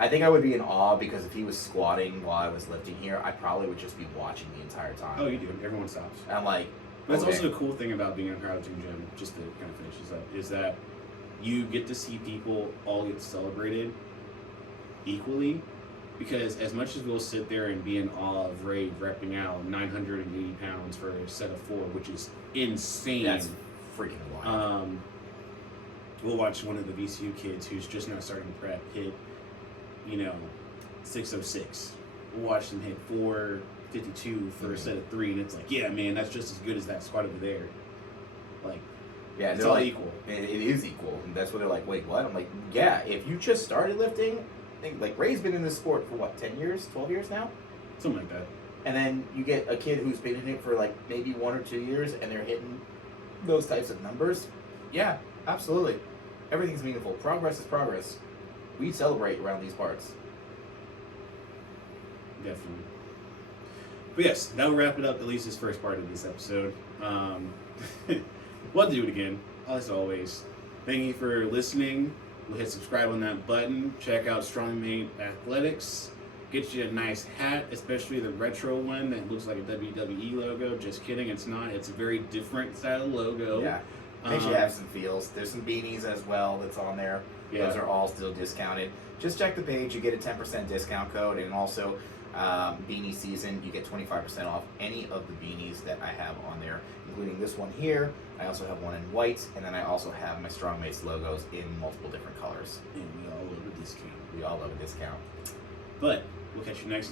I think I would be in awe, because if he was squatting while I was lifting here, I probably would just be watching the entire time. Oh, you do. Everyone stops. I'm like... That's also a cool thing about being in a powerlifting gym, just to kind of finish this up, is that you get to see people all get celebrated equally, because as much as we'll sit there and be in awe of Ray repping out 980 pounds for a set of 4, which is insane. That's freaking wild. we'll watch one of the VCU kids who's just now starting prep hit, 606. We'll watch them hit 452 for a set of 3, and it's like, yeah, man, that's just as good as that squat over there. Like, yeah, it's they're all like, equal. It is equal, and that's what they're like. Wait, what? I'm like, yeah. If you just started lifting, I think like Ray's been in this sport for what, 10 years, 12 years now, Something like that. and then you get a kid who's been in it for like maybe 1 or 2 years, and they're hitting those types of numbers. Yeah, absolutely. Everything's meaningful. Progress is progress. We celebrate around these parts. Definitely. But yes, that will wrap it up, at least this first part of this episode. We'll do it again, as always. Thank you for listening. We'll hit subscribe on that button. Check out Strongmate Athletics. Get you a nice hat, especially the retro one that looks like a WWE logo. Just kidding, it's not. It's a very different style logo. Yeah. Makes you have some feels. There's some beanies as well that's on there. Yeah. Those are all still discounted. Just check the page. You get a 10% discount code, and also beanie season, you get 25% off any of the beanies that I have on there, including this one here. I also have one in white, and then I also have my Strongmates logos in multiple different colors. And we all love a discount. We all love a discount. But we'll catch you next time.